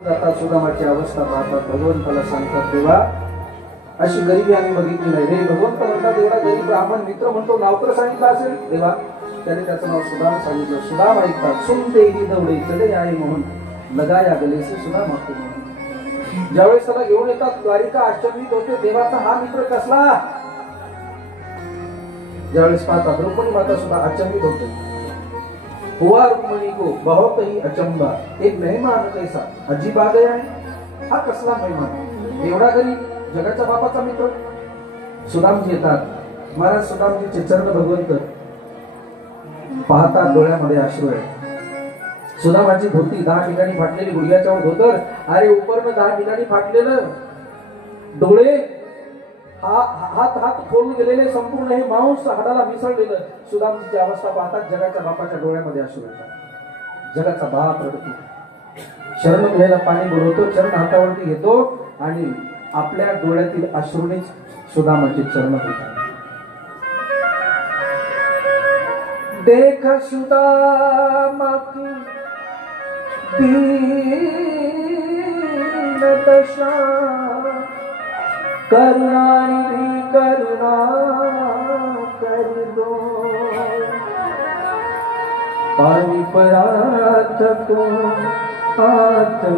आता सुदामाची अवस्था पाहतात भगवंताला सांगतात देवा अशी गरिबी आम्ही बघितली नाही रे. भगवंत म्हणतात एवढा गरीब ब्राह्मण मित्र म्हणतो नाव तर सांगितलं असेल देवा. त्याने त्याचं नाव सुदाम सांगितलं. सुदाम ऐकतात सुन देवी दवडे चढे आई मोहन लगाया गले से सुदाम आपको. ज्यावेळेस त्याला घेऊन येतात द्वारिका आश्चर्यित होते देवाचा हा मित्र कसला. ज्यावेळेस पाहतात रुक्मिणी माता सुद्धा आश्चर्यित होते. हुआ रुक्मिणी को बहुत ही अचंबा एक मेहमान कैसा अजीब आ गया है. हा कसला मेहमान एवढा गरीब जगाच्या बापाचा मित्र. सुदामजी येतात. महाराज सुदामजीचे चरण भगवंत पाहतात डोळ्यामध्ये अश्रू आहे. सुदामाची धोती 10 ठिकाणी फाटलेली गुडघ्याच्या वर धोतर अरे उपरनं 10 ठिकाणी फाटलेलं. डोळे हात खोलून गेलेले संपूर्ण हे मांस हाडाला मिसळलेलं. सुदामजीची अवस्था पाहतात जगाच्या बापाच्या डोळ्यामध्ये अश्रू येतात. जगाचा बाप रडतो. शरण घ्यायला पाणी बोलवतो. चरण हातावरती घेतो आणि आपल्या डोळ्यातील अश्रूनेच सुदामाचे चरण धुतात. देख सुदामा की दीन दशा करुणानिधि करुणा कर दो. पानी परात को हाथ न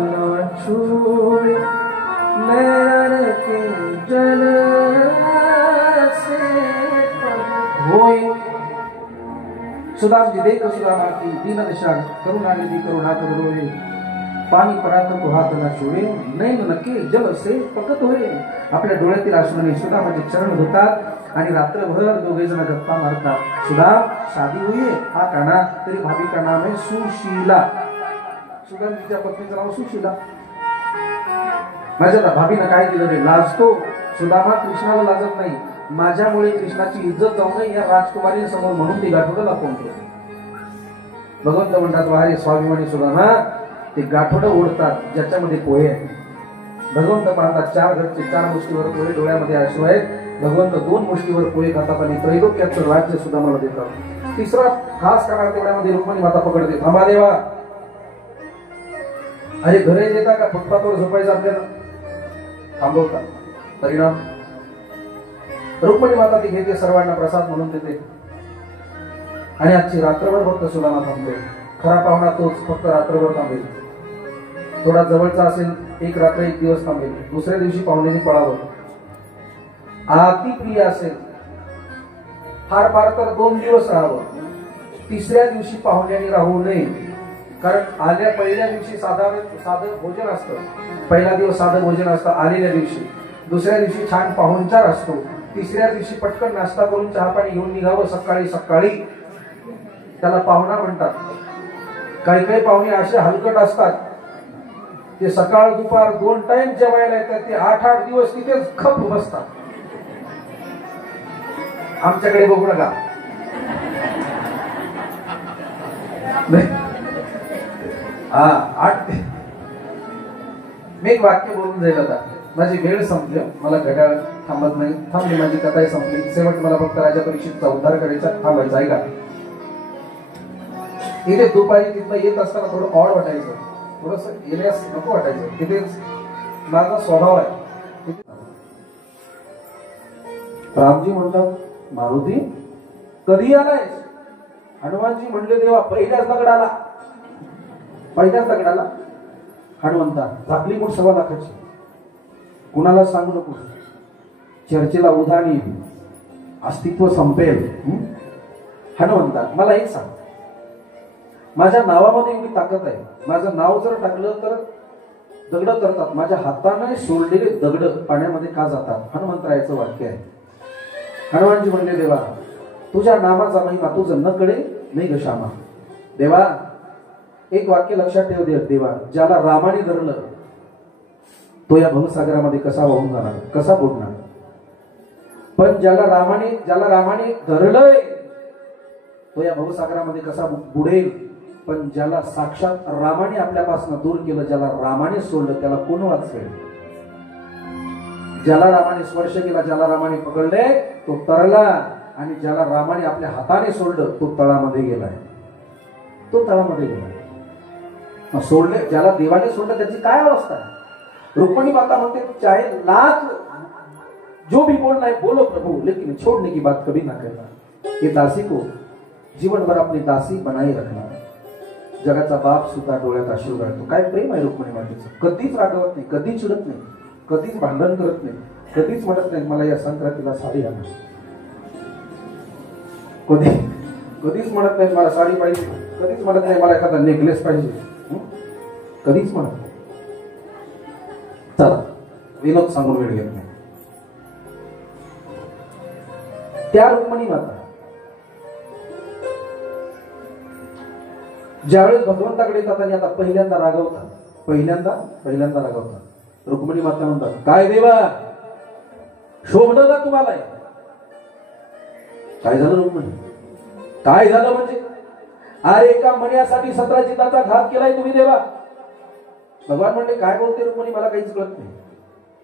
छुए नैन के जल से होए. सुदामजी देख सुदामा की दीन दशा करुणानिधि करुणा कर दो. पाणी परात को हाथ न छुए नैन नके जल से पकत होए. आपल्या डोळ्यातील अश्रूने सुदामाचे चरण धुतात आणि रात्रभर दोघे जण गप्पा मारतात. सुदाम शादी हुई है हा कहना तेरी भाभी का नाम है सुशीला. सुदामजीच्या पत्नीचं नाव सुशीला. माझ्या भाभीनं काय दिलं रे लाजतो. सुदामा कृष्णाला लाजत नाही. माझ्यामुळे कृष्णाची इज्जत जाऊ नये या राजकुमारी समोर म्हणून ती गाठोडं लपवून ठेवते. भगवंत म्हणतात वारे स्वाभिमानी सुदामा ते गाठोडं ओढतात ज्याच्यामध्ये पोहे आहे. भगवंत पाहतात 4 घरचे 4 मुष्टीवर पोहे डोळ्यामध्ये अश्रू आहेत. भगवंत 2 मुष्टीवर पोहे खातात आणि त्रैलोक्याचं राज्य सुदामाला देतात. तिसरा खास काळ तेवढ्यामध्ये रुक्मिणी माता पकडते. थांबा देवा अरे घरे देता का फुटपाथवर झोपायचं आपल्याला. थांबवतात. परिणाम रुक्मिणी माता ती घेते सर्वांना प्रसाद म्हणून देते आणि आजची रात्रभर फक्त सुदामा थांबते. खरा पाहुणा तोच फक्त रात्रभर थांबेल. थोडा जवळचा असेल 1 रात्र 1 दिवस थांबेल. दुसऱ्या दिवशी पाहुण्याने पळावं. अति प्रिय असेल फार फार तर 2 दिवस राहावं. तिसऱ्या दिवशी पाहुण्याने राहू नये. कारण आल्या पहिल्या दिवशी साधं भोजन असतं. पहिला दिवस साधं भोजन असतं आलेल्या दिवशी. दुसऱ्या दिवशी छान पाहुणचार असतो. तिसऱ्या दिवशी पटकन नाश्ता करून चहा पाणी घेऊन निघावं. सकाळी सकाळी त्याला पाहुणा म्हणतात. काही काही पाहुणे असे हलकट असतात ते सकाळ दुपार 2 टाइम जेवायला येतात. ते 8-8 दिवस तिथेच खप बसतात. आमच्याकडे बघू नका. मी एक वाक्य बोलून जाईल आता. माझी वेळ संपली. मला घड्याळ थांबत नाही. थांबली माझी कथा संपली. शेवट मला फक्त राजा परीक्षेचा उद्धार करायचा. थांबायचा आहे का. इथे दुपारी तिथं येत असताना थोडं ऑड वाटायचं. थोडस येण्यास नको वाटायचं. तिथे माझा स्वभाव आहे. रामजी म्हणतात मारुती कधी आलाय. हनुमानजी म्हणले देवा पहिल्याच दगडाला. पहिल्याच दगडाला. हनुमंता झाकली मूठ 1.25 लाखाची. कुणाला सांगू नको. चर्चेला उधाण येईल. अस्तित्व संपेल. हनुमंता मला एक सांग. माझ्या नावामध्ये एवढी ताकद आहे. माझं नाव जर टाकलं तर दगड करतात. माझ्या हाताने सोडलेले दगड पाण्यामध्ये का जातात. हनुमंतरायाचं वाक्य आहे. हनुमानजी म्हणले देवा तुझ्या नामाचा महिमा तुझं न कळे नाही ग श्यामा. देवा एक वाक्य लक्षात ठेव देवा. ज्याला रामाने धरलं तो या भवसागरामध्ये कसा वाहून जाणार कसा बुडणार. पण ज्याला रामाने धरलंय तो या भवसागरामध्ये कसा बुडेल. पण ज्याला साक्षात रामाने आपल्यापासून दूर केलं ज्याला रामाने सोडलं त्याला कोण वाचवेल. ज्याला रामाने स्पर्श केला ज्याला रामाने पकडले तो तरला आणि ज्याला रामाने आपल्या हाताने सोडलं तो तळामध्ये गेलाय. तो तळामध्ये गेलाय. सोडले, ज्याला देवाने सोडलं त्याची काय अवस्था आहे? रुक्मिणी माता म्हणते चाहे लाख जो भी बोलना है बोलो प्रभु, लेकिन छोड़ने की बात कभी ना करना। ये दासी को जीवन भर अपनी दासी बनाई रखना। जगाचा बाप सुद्धा डोळ्यात अश्रू गाळतो। काय प्रेम आहे रुक्मिणी मातेचं! कधीच रागवत नाही, कधीच चिडत नाही, कधीच भांडण करत नाही, कधीच म्हणत नाही मला या संक्रांतीला साडी आणा, कधीच म्हणत नाही मला साडी पाहिजे, कधीच म्हणत नाही मला एखादा नेकलेस पाहिजे, कधीच म्हणत नाही। चला विनोद सांगून वेळ घेत नाही। त्या रुक्मिणी माता ज्यावेळेस भगवंताकडे येतात आणि आता पहिल्यांदा रागवतात, पहिल्यांदा रागवतात, रुक्मिणी माता म्हणतात काय देवा शोभलं का तुम्हाला? काय झालं रुक्मिणी? काय झालं म्हणजे? अरे एका मण्यासाठी 17 चिताचा घात केलाय तुम्ही देवा। भगवान म्हणले काय बोलते रुक्मिणी, मला काहीच कळत नाही।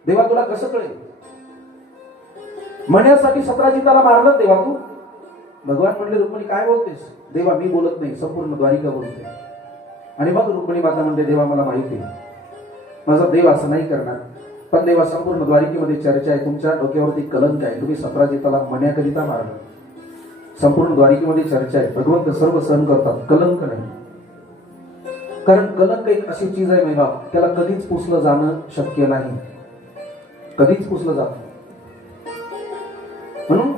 देवा तुला कसं कळेल? मण्यासाठी 17 चिताला मारलं देवा तू? भगवान म्हणले रुक्मिणी काय बोलतेस? देवा मी बोलत नाही, संपूर्ण द्वारिका बोलते। आणि मग रुक्मिणी माता म्हणते देवा मला माहिती आहे माझा देव असं नाही करणार, पण देवा संपूर्ण द्वारिकेमध्ये चर्चा आहे, तुमच्या डोक्यावरती कलंक आहे, तुम्ही 17 चिताला मण्याकरिता मारलं। संपूर्ण द्वारिकेमध्ये चर्चा आहे, भगवंत सर्व सहन करतात, कलंक नाही। कारण कलंक एक अशी चीज आहे महिमा, त्याला कधीच पुसलं जाणं शक्य नाही, कधीच पुसलं जात नाही। म्हणून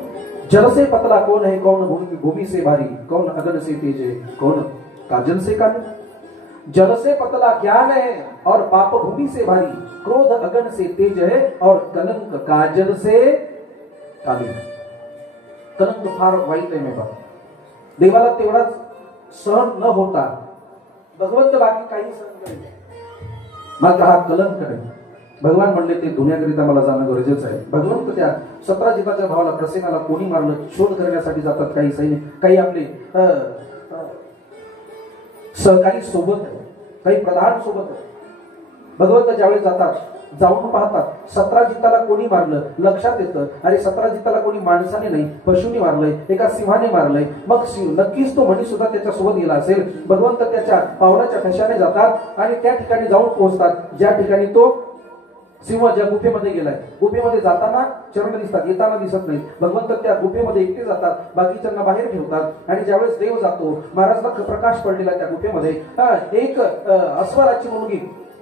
जल से पतला कौन है, कौन भूमि से भारी, कौन अगन से तेज है, कौन काजल से काली। जल से पतला ज्ञान है और पाप भूमि से भारी, क्रोध अगन से तेज है और कलंक काजल से काली। कलंक फार वाईट आहे मेबा, देवाला तेवढाच सहन न होता भगवंत बाकी काही सहन करेल, मात्र हा कलंक नाही। भगवान म्हणले ते धुण्याकरिता मला जाणं गरजेचं आहे। भगवंत त्या 17 चिताच्या भावाला प्रसेनाला कोणी मारलं शोध करण्यासाठी जातात, काही सैनिक, काही आपले सहकारी सोबत आहे, काही प्रधान सोबत आहे। भगवंत ज्यावेळेस जातात, जाऊन पाहतात 17 चिताला कोणी मारलं, लक्षात येतं अरे 17 चिताला कोणी माणसाने नाही पशुने मारलंय, एका सिंहाने मारलंय। मग नक्कीच तो मणी सुद्धा त्याच्या सोबत गेला असेल। भगवंत त्याच्या पावलाच्या ठशाने जातात आणि त्या ठिकाणी जाऊन पोहोचतात ज्या ठिकाणी तो सिंह ज्या गुफेमध्ये गेलाय। गुफेमध्ये जाताना चरण दिसतात, येताना दिसत नाही। भगवंत त्या गुफेमध्ये एकटे जातात, बाकीच्यांना बाहेर ठेवतात आणि ज्यावेळेस देव जातो, महाराजला प्रकाश पडलेला त्या गुफेमध्ये, एक अस्वराची मुलगी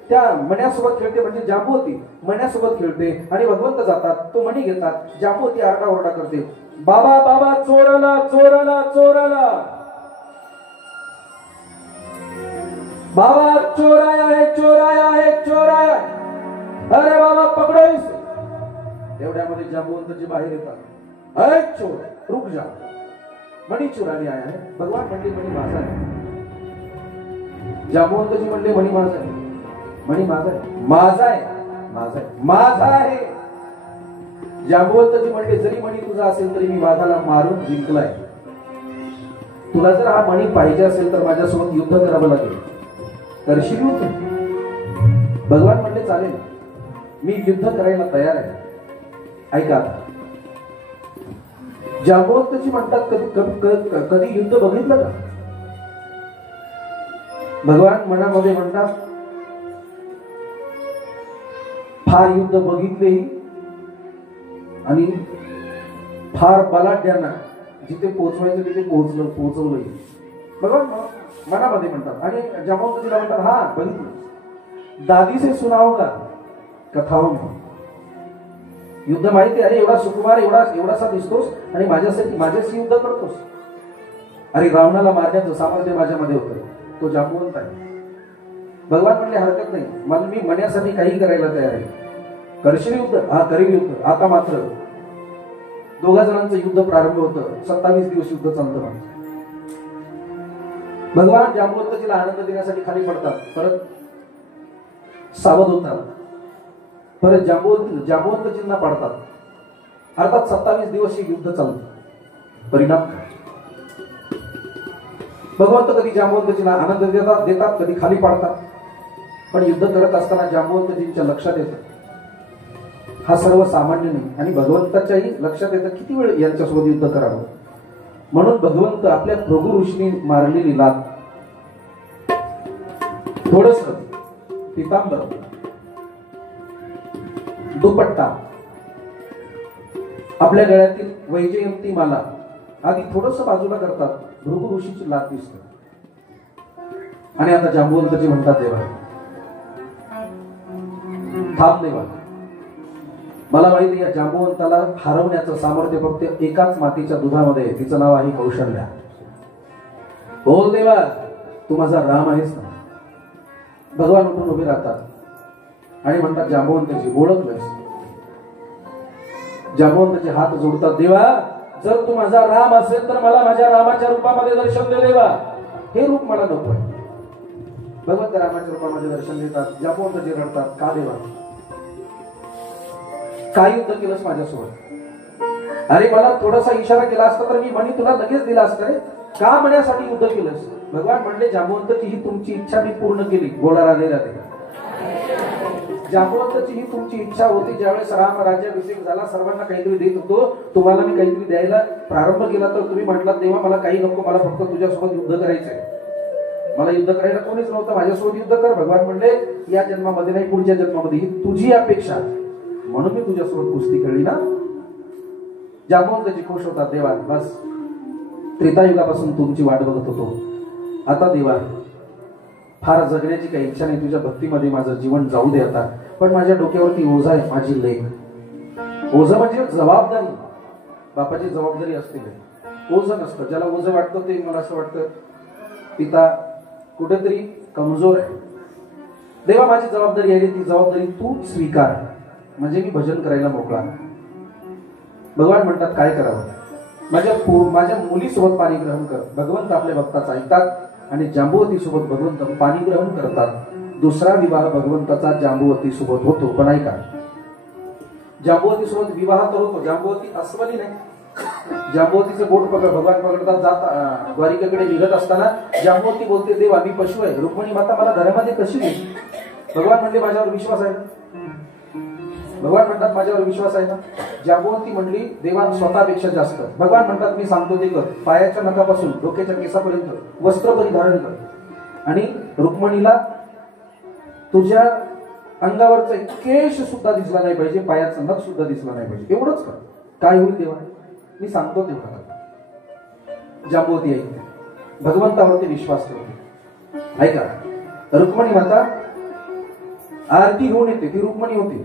त्या मण्यासोबत खेळते, म्हणजे जांबुवती मण्यासोबत खेळते आणि भगवंत जातात, तो मणी घेतात। जांबुवती आरडाओरडा करते, बाबा बाबा चोराला चोराला चोराला, बाबा चोराया है चोराया है चोराया है, अरे बाबा पकडो इसे। एवढ्यामध्ये जांबुवंतजी बाहेर येतात, अरे चोर रुक जा, मणी चुराने आया है। भगवान म्हणले मणी माझा आहे। जांबुवंतजी म्हणले मणी माझा आहे, मणी माझा आहे, माझा आहे, माझा आहे, माझा आहे। जांबुवंतजी म्हणले जरी मणी तुझा असेल तरी मी वाघाला मारून जिंकलाय, तुला जर हा मणी पाहिजे असेल तर माझ्यासोबत युद्ध करावं लागेल, करशील युद्ध? भगवान म्हणले चालेल, मी युद्ध करायला तयार आहे। ऐका, जांबुवंतजी म्हणतात कधी युद्ध बघितलं का? भगवान मनामध्ये म्हणतात फार युद्ध बघितलेही आणि फार बलाढ्याना जिथे पोहोचवायचं तिथे पोहोचवलंही। भगवान मनामध्ये म्हणतात आणि जांबुवंतजीला म्हणतात हा बघितलं, दादी से सुनाओगा कथाओं में। युद्ध माहिती आहे, एवढा सुकुमार एवढासा दिसतोस आणि माझ्याशी युद्ध करतोस। अरे रावणाला मारण्याचं सामर्थ्य माझ्यामध्ये होतं, तो जांबुवंत आहे। भगवान म्हणले हरकत नाही, मला मी मण्यासाठी काही करायला तयार आहे, करशील युद्ध? हा करील युद्ध। आता मात्र दोघा जणांचं युद्ध प्रारंभ होतं, 27 दिवस युद्ध चालतं। भगवान जांबुवंतजीला आनंद देण्यासाठी खाली पडतात, परत सावध होतात, परत जांबुवंतजींना पडतात। अर्थात 27 दिवस हे युद्ध चालतं। परिणाम काय? भगवंत कधी जांबुवंतजींना आनंद देतात, कधी खाली पाडतात, पण युद्ध करत असताना जांबुवंतजींच्या लक्षात येतं हा सर्व सामान्य नाही आणि भगवंताच्याही लक्षात येतं किती वेळ यांच्यासोबत युद्ध करावं। म्हणून भगवंत आपल्या भृगु ऋषीने मारलेली लात थोडस पितांबर, दुपट्टा, आपल्या गळ्यातील वैजयंती माला आधी थोडस बाजूला करतात. भृगु ऋषीची लाट दिसते. आणि आता जांबुवंतजी म्हणतात देवा थांब देवा, मला माहिती या जांबुवंताला हरवण्याचं सामर्थ्य फक्त एकाच मातीच्या दुधामध्ये आहे. तिचं नाव आहे कौशल्या. बोल देवा, तू माझा राम आहेस ना. भगवान उठून उभे राहतात आणि म्हणतात जांबुवंतजी ओळखलंस. जांबुवंतजी हात जोडतात. देवा, जर तू माझा राम असेल तर मला माझ्या रामाच्या रूपामध्ये दर्शन दे देवा. हे रूप मला नको आहे. भगवंत रामाच्या रूपामध्ये दर्शन देतात. जांबुवंतजी रडतात. का देवा, काय युद्ध केलंस माझ्यासोबत? अरे मला थोडासा इशारा केला असता तर मी मणी तुला लगेच दिला असता. का म्हणण्यासाठी युद्ध केलंस? भगवान म्हणले जांबुवंतची ही तुमची इच्छा मी पूर्ण केली. बोला राधे राधे. जांबुवंतची ही तुमची इच्छा होती. ज्यावेळेस राम राज्याभिषेक झाला, सर्वांना काहीतरी देत होतो, तुम्हाला मी काहीतरी द्यायला प्रारंभ केला तर तुम्ही म्हटलात देवा मला काही नको, मला फक्त तुझ्यासोबत युद्ध करायचंय. मला युद्ध करायला कोणीच नव्हतं, माझ्यासोबत युद्ध कर. भगवान म्हणले या जन्मामध्ये नाही, पुढच्या जन्मामध्ये ही तुझी अपेक्षा, म्हणून मी तुझ्यासोबत कुस्ती खेळली ना. जांबुवंतजी खुश होतात. देवा बस, त्रेतायुगापासून तुमची वाट बघत होतो. आता देवा फार जगण्याची काही इच्छा नाही, तुझ्या भक्तीमध्ये माझं जीवन जाऊ दे आता. पण माझ्या डोक्यावरती ओझा आहे, माझी लेख. ओझं म्हणजे जबाबदारी, बापाची जबाबदारी असते. ओझं नसतं. ज्याला ओझं वाटतं ते मला असं वाटतं पिता कुठेतरी कमजोर आहे. देवा माझी जबाबदारी आहे, ती जबाबदारी तू स्वीकार, म्हणजे मी भजन करायला मोकळा. भगवान म्हणतात काय करावं? माझ्या मुलीसोबत पाणी ग्रहण कर. भगवंत आपल्या भक्ताचा ऐकतात आणि जांबुवती सोबत भगवंत पाणी ग्रहण करतात. दुसरा विवाह भगवंताचा जांबुवती सोबत होतो. पण ऐका, जांबुवती सोबत विवाह तर होतो. जांबुवती अस्वली नाही. जांबुवतीचं बोट पकड भगवान पकडतात. जात द्वारिकेकडे निघत असताना जांबुवती बोलते देवा मी पशु आहे, रुक्मिणी माता मला घरामध्ये कशी येईल? भगवान म्हणले माझ्यावर विश्वास आहे. भगवान म्हणतात माझ्यावर विश्वास आहे ना. जांबुवती म्हणली देवा स्वतःपेक्षा जास्त. भगवान म्हणतात मी सांगतो ते कर. पायाच्या नखापासून डोक्याच्या केसापर्यंत वस्त्र परिधारण कर आणि रुक्मिणीला तुझ्या अंगावरचा केश सुद्धा दिसला नाही पाहिजे, पायाचा नख सुद्धा दिसला नाही पाहिजे, एवढंच कर. काय होईल देवा? मी सांगतो तेव्हा. जांबुवती ऐकते, भगवंतावरती विश्वास ठेवते. ऐका, रुक्मिणी माता आरती घेऊन येते. ती रुक्मिणी होती.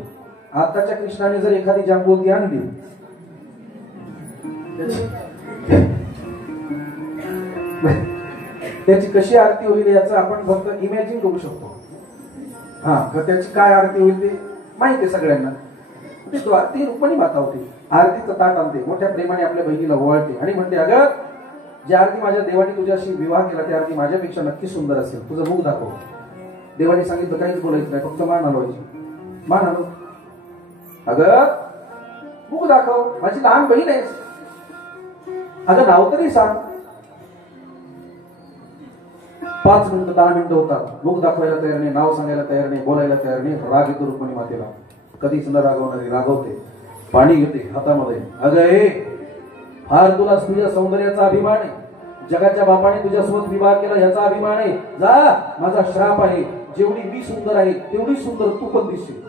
आताच्या कृष्णाने जर एखादी जांबुवती आणली त्याची कशी आरती होईल याचं आपण फक्त इमॅजिन करू शकतो. त्याची काय आरती होईल ते माहिती आहे सगळ्यांना. ती रुक्मिणी माता होती. आरतीचं ताट आणते, मोठ्या प्रेमाने आपल्या बहिणीला ओवाळते आणि म्हणते अगं ज्या आरती माझ्या देवाने तुझ्याशी विवाह केला त्या आरती माझ्यापेक्षा नक्की सुंदर असेल. तुझं मुख दाखव. देवाने सांगितलं काहीच बोलायचं नाही, फक्त मान हलवायची. मान हलव. अगं मुख दाखव, माझी लहान बहीण आहेस. अगं नाव तरी सांग. 5 मिनिटं 10 मिनिटं होतात. मुख दाखवायला तयार नाही, नाव सांगायला तयार नाही, बोलायला तयार नाही. राग येतो रुक्मिणी मातेला. कधीच न रागवणारी रागवते. पाणी घेते हातामध्ये. अगं हे फार तुला तुझ्या सौंदर्याचा अभिमान आहे. जगाच्या बापाने तुझ्यासोबत विवाह केला याचा अभिमान आहे. जा, माझा श्राप आहे. जेवढी मी सुंदर आहे तेवढी सुंदर तू पण दिसशील.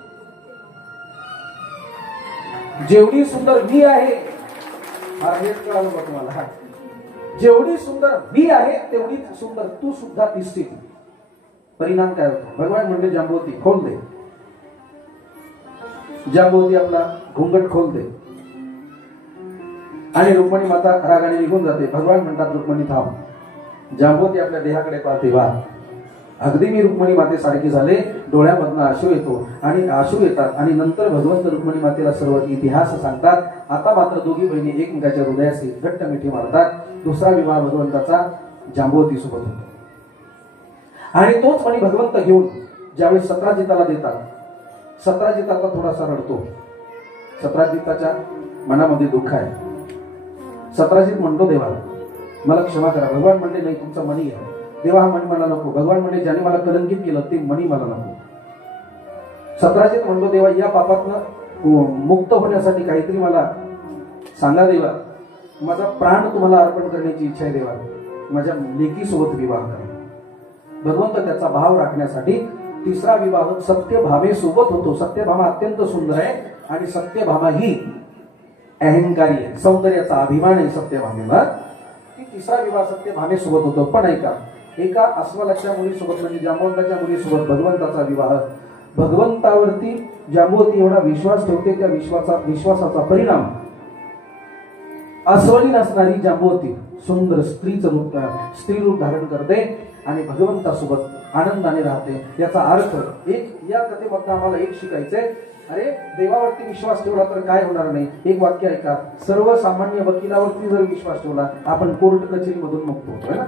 जेवढी सुंदर मी आहे, हेच कळालं बघ तुम्हाला. जेवढी सुंदर मी आहे तेवढीच सुंदर तू सुद्धा दिसशील. परिणाम काय होतो? भगवान म्हणले जांबुवती खोल दे. जांबुवती आपला घुंगट खोलते आणि रुक्मिणी माता रागाने निघून जाते. भगवान म्हणतात रुक्मिणी थांब. जांबुवती आपल्या देहाकडे पाहते. वा, अगदी मी रुक्मिणी मातेसारखी झाले. डोळ्यामधनं अश्रू येतो आणि अश्रू येतात आणि नंतर भगवंत रुक्मिणी मातेला सर्व इतिहास सांगतात. आता मात्र दोघी बहिणी एकमेकाच्या हृदयाशी घट्ट मिठी मारतात. दुसरा विवाह भगवंताचा जांबुवती सोबत होतो आणि तोच मणी भगवंत घेऊन ज्यावेळेस सत्राजिताला देतात, सत्राजिताला थोडासा रडतो. सत्राजिताच्या मनामध्ये दुःख आहे. सत्राजित म्हणतो देवा मला क्षमा करा. भगवान म्हणले नाही, तुमचा मणी घ्या. देवा हा मणी मला नको. भगवान म्हणले ज्याने मला कलंकित केलं ते मणी मला नको. सत्राजित म्हणतो देवा या पापातनं मुक्त होण्यासाठी काहीतरी मला सांगा देवा. माझा प्राण तुम्हाला अर्पण करण्याची इच्छा आहे देवा. माझ्या लेकीसोबत विवाह करा. भगवंत त्याचा भाव राखण्यासाठी तिसरा विवाह सत्यभामे सोबत होतो. सत्यभामा अत्यंत सुंदर आहे आणि सत्यभामा ही अहंकारी आहे, सौंदर्याचा अभिमान आहे सत्यभामेला. ती तिसरा विवाह सत्यभामे सोबत होतो. पण ऐका, एका अस्वलाच्या मुलीसोबत म्हणजे जांबवंताच्या मुलीसोबत भगवंताचा विवाह. भगवंतावरती जांबवती एवढा विश्वास ठेवते, त्या विश्वासाचा परिणाम अस्वली असणारी जांबवती सुंदर स्त्री रूप धारण करते आणि भगवंतासोबत आनंदाने राहते. याचा अर्थ एक या कथेमधून आम्हाला एक शिकायचंय, अरे देवावरती विश्वास ठेवला तर काय होणार नाही. एक वाक्य ऐका, सर्वसामान्य वकिलावरती जर विश्वास ठेवला आपण कोर्ट कचेरीमधून मुक्त होतोय ना.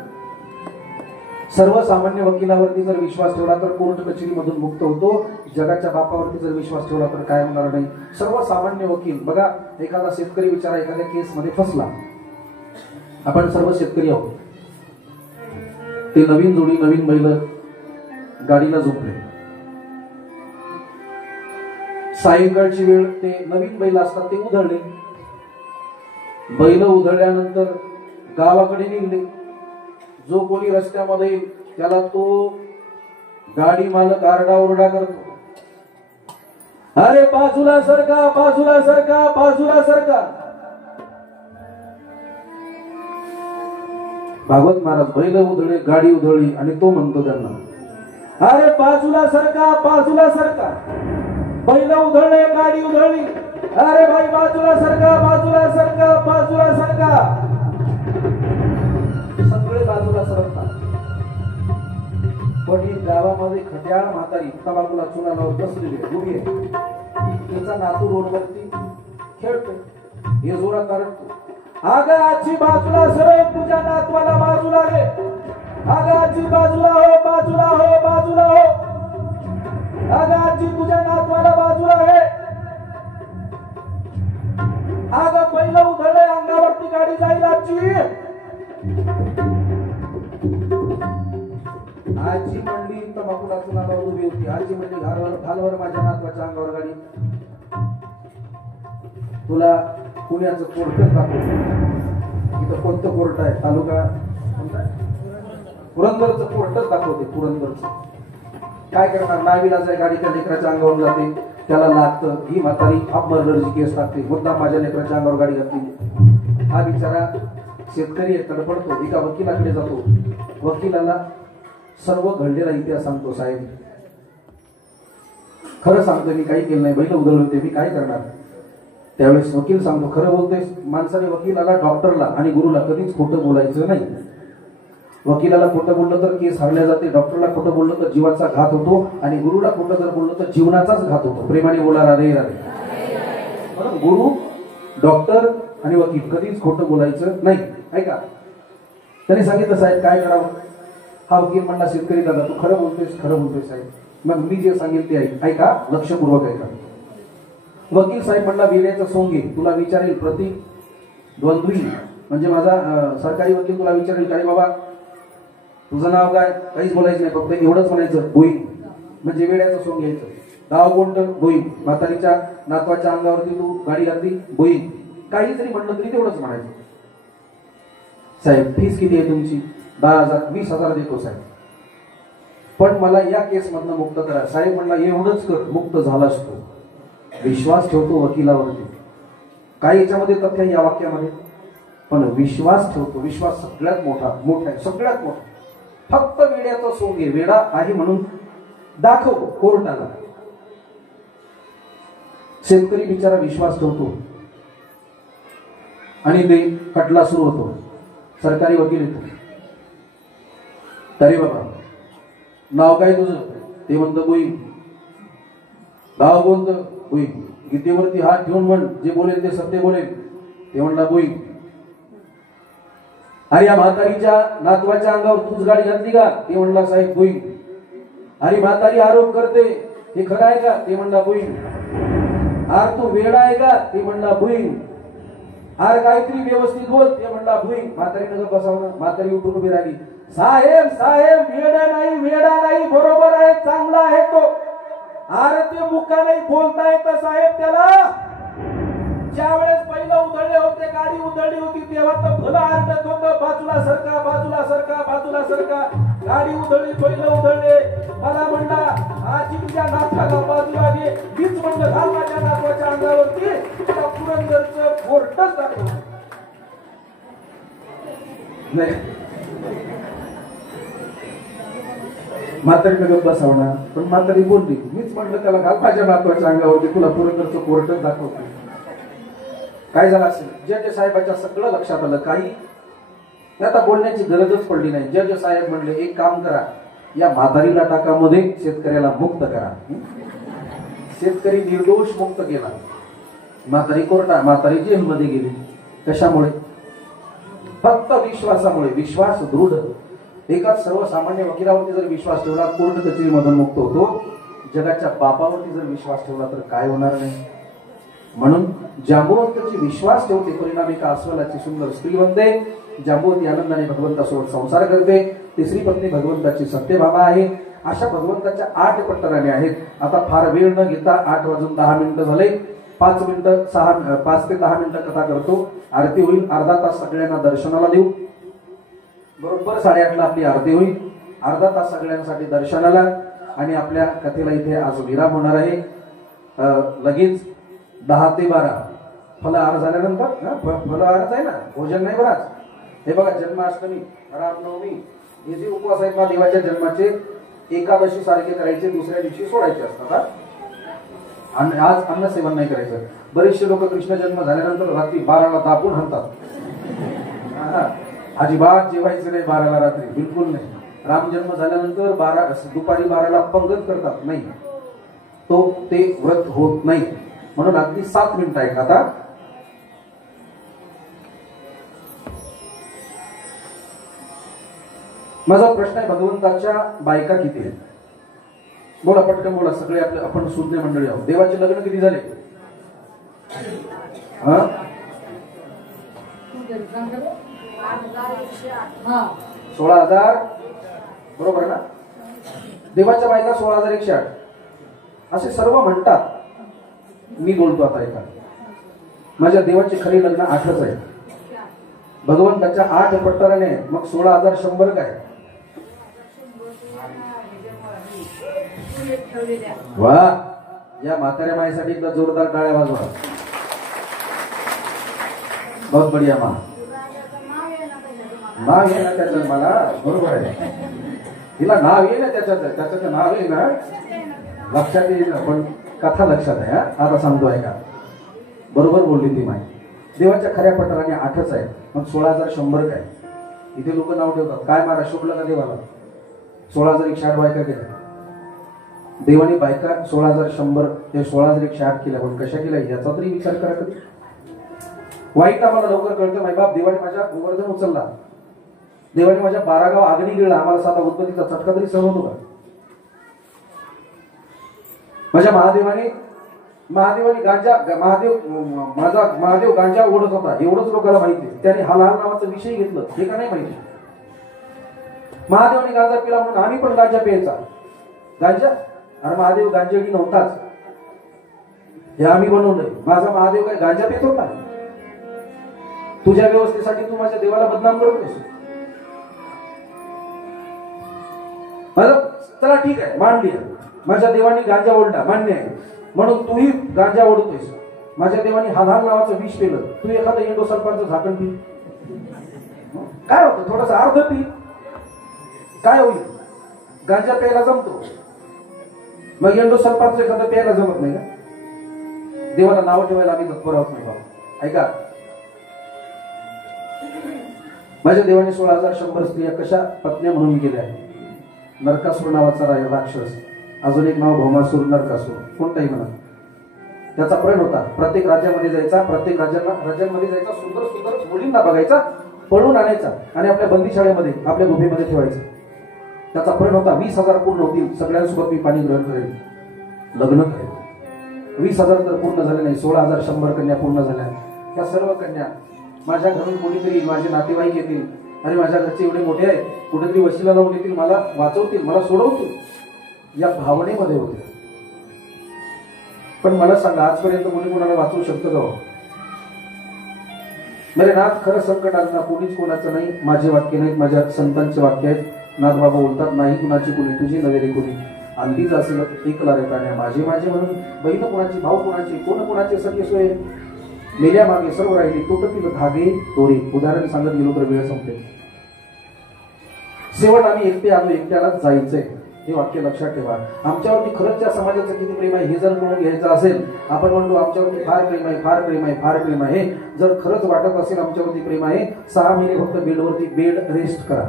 सर्वसामान्य वकिलावरती जर विश्वास ठेवला तर कोर्ट कचेरीमधून मुक्त होतो. जगाच्या बापावरती जर विश्वास ठेवला तर काय होणार नाही. सर्वसामान्य वकील बघा, एखादा शेतकरी बिचारा एखाद्या केसमध्ये फसला. आपण सर्व शेतकरी आहोत. ते नवीन जोडी नवीन बैल गाडीला झोपले. सायंकाळची वेळ, ते नवीन बैल असतात ते उधळले. बैल उधळल्यानंतर गावाकडे निघले. जो कोणी रस्त्यामध्ये त्याला तो गाडी मालक आरडाओरडा करतो, अरे बाजूला सरका, बाजूला सरका, बाजूला सरका. भागवत महाराज बैल उधळले, गाडी उधळली आणि तो म्हणतो त्यांना, अरे बाजूला सरका, बाजूला सरका. बैल उधळले, गाडी उधळली, अरे भाई बाजूला सरका, बाजूला सरका, बाजूला सरका. सगळे बाजूला सरकतात. पण एक गावामध्ये खट्याळ म्हातारी तंबाखूला चुना लावून बसलेली आहे, उभी आहे. तिचा नातू रोडवरती खेळतो. हे जोरात रडतो, अगं आजी बाजूला सरक, तुझ्या नातवाला बाजूला घे. अगं आजी बाजूला हो, बाजूला हो, बाजूला हो. अगं आजी तुझ्या नातवाला बाजूला घे. अगं पहिलं उधळले, अंगावरती गाडी जाईल आजी. आजी म्हणली तंबाखूला चुना लावून उभी होती. आजी म्हणली, घालवर माझ्या नातवाच्या अंगावर गाडी. तुला पुण्याचं कोर्ट दाखवतो. इथं कोणतं कोर्ट आहे, तालुका पुरंदरचं कोर्टच दाखवते. पुरंदरचं काय करणार, नावीलाच आहे, गाडी त्या लेकराच्या अंगावर जाते, त्याला लागतं. ही म्हातारी हाफ मर्डरची केस टाकते, मुद्दाम माझ्या लेकराच्या अंगावर गाडी घातली. हा बिचारा शेतकरी तडपडतो. एका वकिलाकडे जातो. वकिलाला सर्व घडलेला इतिहास सांगतो. साहेब खरं सांगतो, मी काही केलं नाही, बैल उधळले होते, मी काय करणार. त्यावेळेस वकील सांगतो, खरं बोलतोय. माणसाने वकिलाला, डॉक्टरला आणि गुरुला कधीच खोटं बोलायचं नाही. वकिलाला खोटं बोललं तर केस हरल्या जाते, डॉक्टरला खोटं बोललं तर जीवाचा घात होतो आणि गुरुला खोटं जर बोललं तर जीवनाचाच घात होतो. प्रेमाने बोला राधे राधे. गुरु, डॉक्टर आणि वकील कधीच खोटं बोलायचं नाही. ऐका, त्यांनी सांगितलं, साहेब काय करावं. हा वकील म्हणला, शेतकरी दादा तू खरं बोलतोयस, खरं बोलतोय साहेब. मग मी जे सांगेल ते ऐका, लक्षपूर्वक ऐका. वकील साहेब म्हणला, वेड्याचं सोंगे तुला विचारेल प्रति द्वंद्वी, म्हणजे माझा सरकारी वकील तुला विचारेल, काय बाबा तुझं नाव काय, काहीच बोलायचं नाही, फक्त एवढंच म्हणायचं गोईंग, म्हणजे वेड्याचं सोंग घ्यायचं. गाव कोणतं, गोईंग. म्हातारीच्या नातवाच्या अंगावरती तू गाडी घातली, गोईंग. काही जरी म्हणलं तरी तेवढंच म्हणायचं. साहेब फीस किती आहे तुमची, 10,000, 20,000 देतो साहेब, पण मला या केस मधनं मुक्त करा. साहेब म्हणला, एवढंच कर, मुक्त झालास तू. विश्वास ठेवतो वकिलावरती. काय याच्यामध्ये तथ्य आहे या वाक्यामध्ये, पण विश्वास ठेवतो. विश्वास सगळ्यात मोठा आहे, सगळ्यात मोठा. फक्त वेड्याचा सोंगे, वेडा आहे म्हणून दाखव कोर्टाला. शेतकरी बिचारा विश्वास ठेवतो आणि ते खटला सुरू होतो. सरकारी वकील येतो, अरे बाबा नाव काय तुझं, ते म्हणतं गोईंग. गाव कोणतं, गोईंग. गीतेवरती हात ठेवून म्हण, जे बोलेल ते सत्य बोलेल, ते म्हणला गोईंग. अरे या म्हातारीच्या नातवाच्या अंगावर तूच गाडी घातली का, ते म्हणला साहेब गोईंग. अरे म्हातारी आरोप करते, हे खरं आहे का, ते म्हणला गोईंग. अरे तू वेडा आहे का, ते म्हणला गोईंग. अरे काहीतरी व्यवस्थित बोल, ते म्हणला गोईंग. म्हातारी नजर बसावं. म्हातारी उठून उभी राहिली, साहेब साहेब वेडा नाही, वेडा नाही, बरोबर आहे, चांगला आहे तो. अरे ते मुका नाही बोलता येतं साहेब त्याला. ज्या वेळेस पहिलं उधळले होते, गाडी उधळली होती, तेव्हा तर भलं आरडत होतं, बाजूला सरका, बाजूला सरका, बाजूला सरका. गाडी उधळली, बैल उधळले. मला म्हणला आजी तुझ्या नाथाला बाजूला घे. मीच म्हणलं घाल माझ्या नातवाच्या अंगावरती. त्या पुरंदरचं कोर्टच दाखवलं नाही. म्हातारी गप्प बसावणार, पण म्हातारी बोलली मीच म्हणलं त्याला घाल माझ्या नातवाच्या अंगावरती, तुला पुरंदरचं कोर्टच दाखवतो. काय झालं असेल, जज साहेबाच्या सगळं लक्षात आलं. काही आता बोलण्याची गरजच पडली नाही. जज साहेब म्हणले एक काम करा, या म्हातारीला टाकामध्ये शेतकऱ्याला मुक्त करा. शेतकरी निर्दोष मुक्त केला. म्हातारी जेलमध्ये गेली. कशामुळे? फक्त विश्वासामुळे. विश्वास दृढ. एकाच सर्वसामान्य वकिलावरती जर विश्वास ठेवला कोर्ट कचेरीमधून मुक्त होतो. जगाच्या बापावरती जर विश्वास ठेवला तर काय होणार नाही. म्हणून जांबुवंताची विश्वास ठेवते, परिणाम एका अस्वलाची सुंदर स्त्री बनते. जांबुवंती आनंदाने भगवंतासोबत संसार करते. तिसरी पत्नी भगवंताची सत्यभामा आहे. अशा भगवंताच्या 8 पट्टराणी आहेत. आता फार वेळ न घेता 8 वाजून 10 मिनिटं झाले. 5 ते 10 मिनिटं कथा करतो. आरती होईल. अर्धा तास सगळ्यांना दर्शनाला देऊ. बरोबर 8:30 आपली आरती होईल. अर्धा तास सगळ्यांसाठी दर्शनाला. आणि आपल्या कथेला इथे आज विराम होणार आहे. लगेच 10 ते 12 फलाहार झाल्यानंतर फलाहारच आहे ना, भोजन नाही बराच. हे बघा, जन्माष्टमी, रामनवमी हे जे उपवास आहेत ना देवाच्या जन्माचे, एकादशी सारखे करायचे, दुसऱ्या दिवशी सोडायचे असतात. आणि आज अन्न सेवन नाही करायचं. बरेचसे लोक कृष्ण जन्म झाल्यानंतर रात्री 12ला दाबून हाणतात. अजिबात जेवायचं नाही 12ला रात्री, बिलकुल नाही. राम जन्म झाल्यानंतर दुपारी 12ला पंगत करतात. नाही, ते व्रत होत नाही. म्हणून अगदी 7 मिनिटं आहे. आता माझा प्रश्न आहे, भगवंताच्या बायका किती आहेत? बोला, पटकन बोला. सगळे आपण सुज्ञ मंडळी आहोत. देवाचे लग्न किती झाले? 16,000. बरोबर ना? देवाच्या बायका 16,108 असे सर्व म्हणतात. मी बोलतो आता ऐका. माझ्या देवाचे खरे लग्न 8च आहे. भगवंताच्या 8 पट्टराने, मग 16,100 काय? वा, या म्हाताऱ्या माईसाठी एकदा जोरदार टाळ्या वाजवा. बहुत बढिया मा. नाव ये ना त्याचं मला. बरोबर आहे, तिला नाव ये ना त्याचं नाव आहे ना, लक्षात येईल. पण कथा लक्षात आहे. आता सांगतो ऐका. बरोबर बोलली ती माई. देवाच्या खऱ्या पट्टराने 8च आहे. मग 16,100 काय? इथे लोक नाव ठेवतात. काय मारा शोभलं का देवाला? 16,108 बायका केल्या देवाने. बायका 16,100 ते 16,108 केल्या. पण कशा केल्या याचा तरी विचार करा कधी. वाईट आम्हाला लवकर कळतं. माय बाप, देवाने माझ्या गोवर्धन उचलला, देवाने माझ्या 12 गाव अग्नी गिळला, आम्हाला 7 उत्पत्तीचा चटका तरी सहन होतो का? माझ्या महादेवाने गांजा, महादेव गांजा ओढत होता, एवढंच लोकांना माहिती. त्याने हलाल नावाचा विषय घेतलं, हे का नाही माहिती? महादेवाने गांजा पिला म्हणून आम्ही पण गांजा प्यायचा. गांजा? अरे महादेव गांजेडी नव्हताच, हे आम्ही बनवलंय. माझा महादेव काय गांजा पित होता? तुझ्या व्यवस्थेसाठी तू माझ्या देवाला बदनाम करतोस. चला ठीक आहे, मांडली. माझ्या देवाने गांजा ओढला, मान्य आहे. म्हणून तूही गांजा ओढतोयस. माझ्या देवाने हलाल नावाचं विष पेलं, तू एखादं एंडोसल्फानचं झाकण पी. काय होतं? थोडस अर्ध पी, काय होईल? गांजा प्यायला जमतो. मग एंडोसल्फानचं एखादं प्यायला जमत नाही का? देवाला नाव ठेवायला आम्ही तत्पर आहोत नाही बाबा. ऐका, माझ्या देवाने 16,100 स्त्रिया कशा पत्न्या म्हणून केल्या आहेत. नरकासूर नावाचा राक्षस, अजून एक नाव भौमासूर, नरकासूर, कोणताही म्हणा. त्याचा प्रण होता प्रत्येक राज्यामध्ये जायचा, प्रत्येक राज्यांमध्ये जायचा, सुंदर सुंदर मुलींना बघायचा, पळून आणायचा आणि आपल्या बंदीशाळेमध्ये, आपल्या गुफेमध्ये ठेवायचा. त्याचा प्रण होता 20,000 पूर्ण होतील, सगळ्यांसोबत मी पाणी ग्रहण करेल, लग्न करेल. 20,000 तर पूर्ण झाले नाही, 16,100 कन्या पूर्ण झाल्या. त्या सर्व कन्या माझ्या घरून कोणीतरी, माझे नातेवाईक येतील आणि माझ्या घरचे एवढे मोठे आहेत, कुठेतरी वशिला लावून येतील, मला वाचवतील, मला सोडवतील, या भावनेमध्ये होते. पण मला सांगा, आजपर्यंत कोणी कोणाला वाचवू शकतं का? मेरे नाथ, खरं संकट आलं ना, कोणीच कोणाचं नाही. माझे वाक्य नाहीत, माझ्या संतांचे वाक्य आहेत. नाथबाबा बोलतात, नाही कुणाची कुणी तुझी नवे रे कुणी, अंतीच असेल एकला रे प्राण्या माझे माझे म्हणून. बहीण कुणाची, भाऊ कुणाची, कोण कुणाचे सगळे सोय. मेल्या मागे सर्व राहिले तुटतील धागे दोरे. उदाहरण सांगत गेलो तर वेळ संपते. शेवट आम्ही एकटे आलो, एकट्यालाच जायचंय. हे वाक्य लक्षात ठेवा. आमच्यावरती खरंच त्या समाजाचं किती प्रेम आहे हे जर कळून घ्यायचं असेल, आपण म्हणतो आमच्यावरती फार प्रेम आहे, फार प्रेम आहे, फार प्रेम आहे. जर खरंच वाटत असेल आमच्यावरती प्रेम आहे, 6 महिने फक्त बेडवरती बेड रेस्ट करा.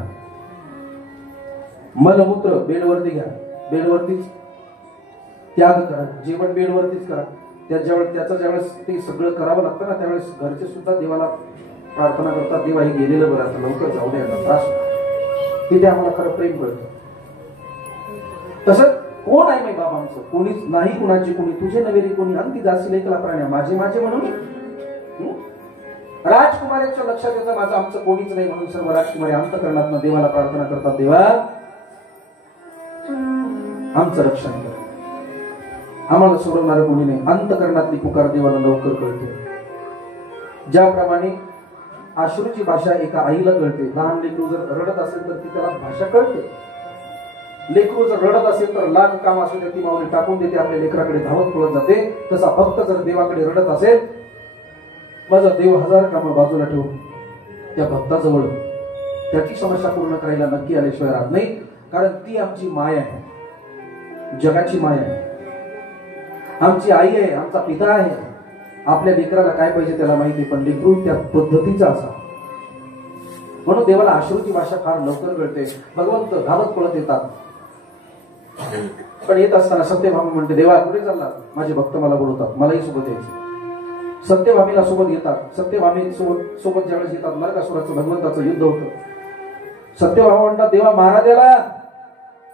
मलमूत्र बेडवरती घ्या, बेडवरतीच त्याग करा, जेवण बेडवरतीच करा. त्याचं ज्यावेळेस ते सगळं करावं लागतं ना, त्यावेळेस घरचे सुद्धा देवाला प्रार्थना करतात, देवा हे गेलेलं बरं, आता लवकर जाऊ द्या, त्रास. तिथे आम्हाला खरं प्रेम कळतं. तसं कोण आहे नाही बाबा आमचं, कोणीच नाही कुणाची कुणी, तुझे नवेरी कोणी, अंती जासी लेखला प्राण्या माझे माझे म्हणून. राजकुमारांच्या लक्षात येतं माझं आमचं कोणीच नाही म्हणून सर्व राजकुमारी अंतःकरणातून देवाला प्रार्थना करतात, देवा आमचं रक्षण कर, आम्हाला सोडवणार कोणी नाही. अंतःकरणातली पुकार देवाला लवकर कळते. ज्याप्रमाणे आश्रूची भाषा एका आईला कळते. लहान लेकरू जर रडत असेल तर ती त्याला भाषा कळते. लेकरू जर रडत असेल तर लाख काम असू दे ती माऊली टाकून देते, आपल्या लेकराकडे धावत पळत जाते. तसा भक्त जर देवाकडे रडत असेल, माझा देव 1000 कामं बाजूला ठेवून त्या भक्ताजवळ त्याची समस्या पूर्ण करायला नक्की आल्याशिवाय राहत नाही. कारण ती आमची माय आहे, जगाची माय आहे, आमची आई आहे, आमचा पिता आहे. आपल्या लेकराला काय पाहिजे त्याला माहिती, पण लेकरू त्या पद्धतीचा असा. म्हणून देवाला आश्रूची भाषा फार लवकर कळते. भगवंत धावत पळत येतात. पण येत असताना सत्यभामी म्हणते, देवा कुठे चालला, माझे भक्त मला बोलवतात, मलाही सोबत यायचं. सत्यभामीला सोबत घेतात. सत्यभामी सोबत ज्यावेळेस येतात, नरकासुराचं भगवंताचं युद्ध होतं. सत्यभामा म्हणतात, देवा मारा त्याला.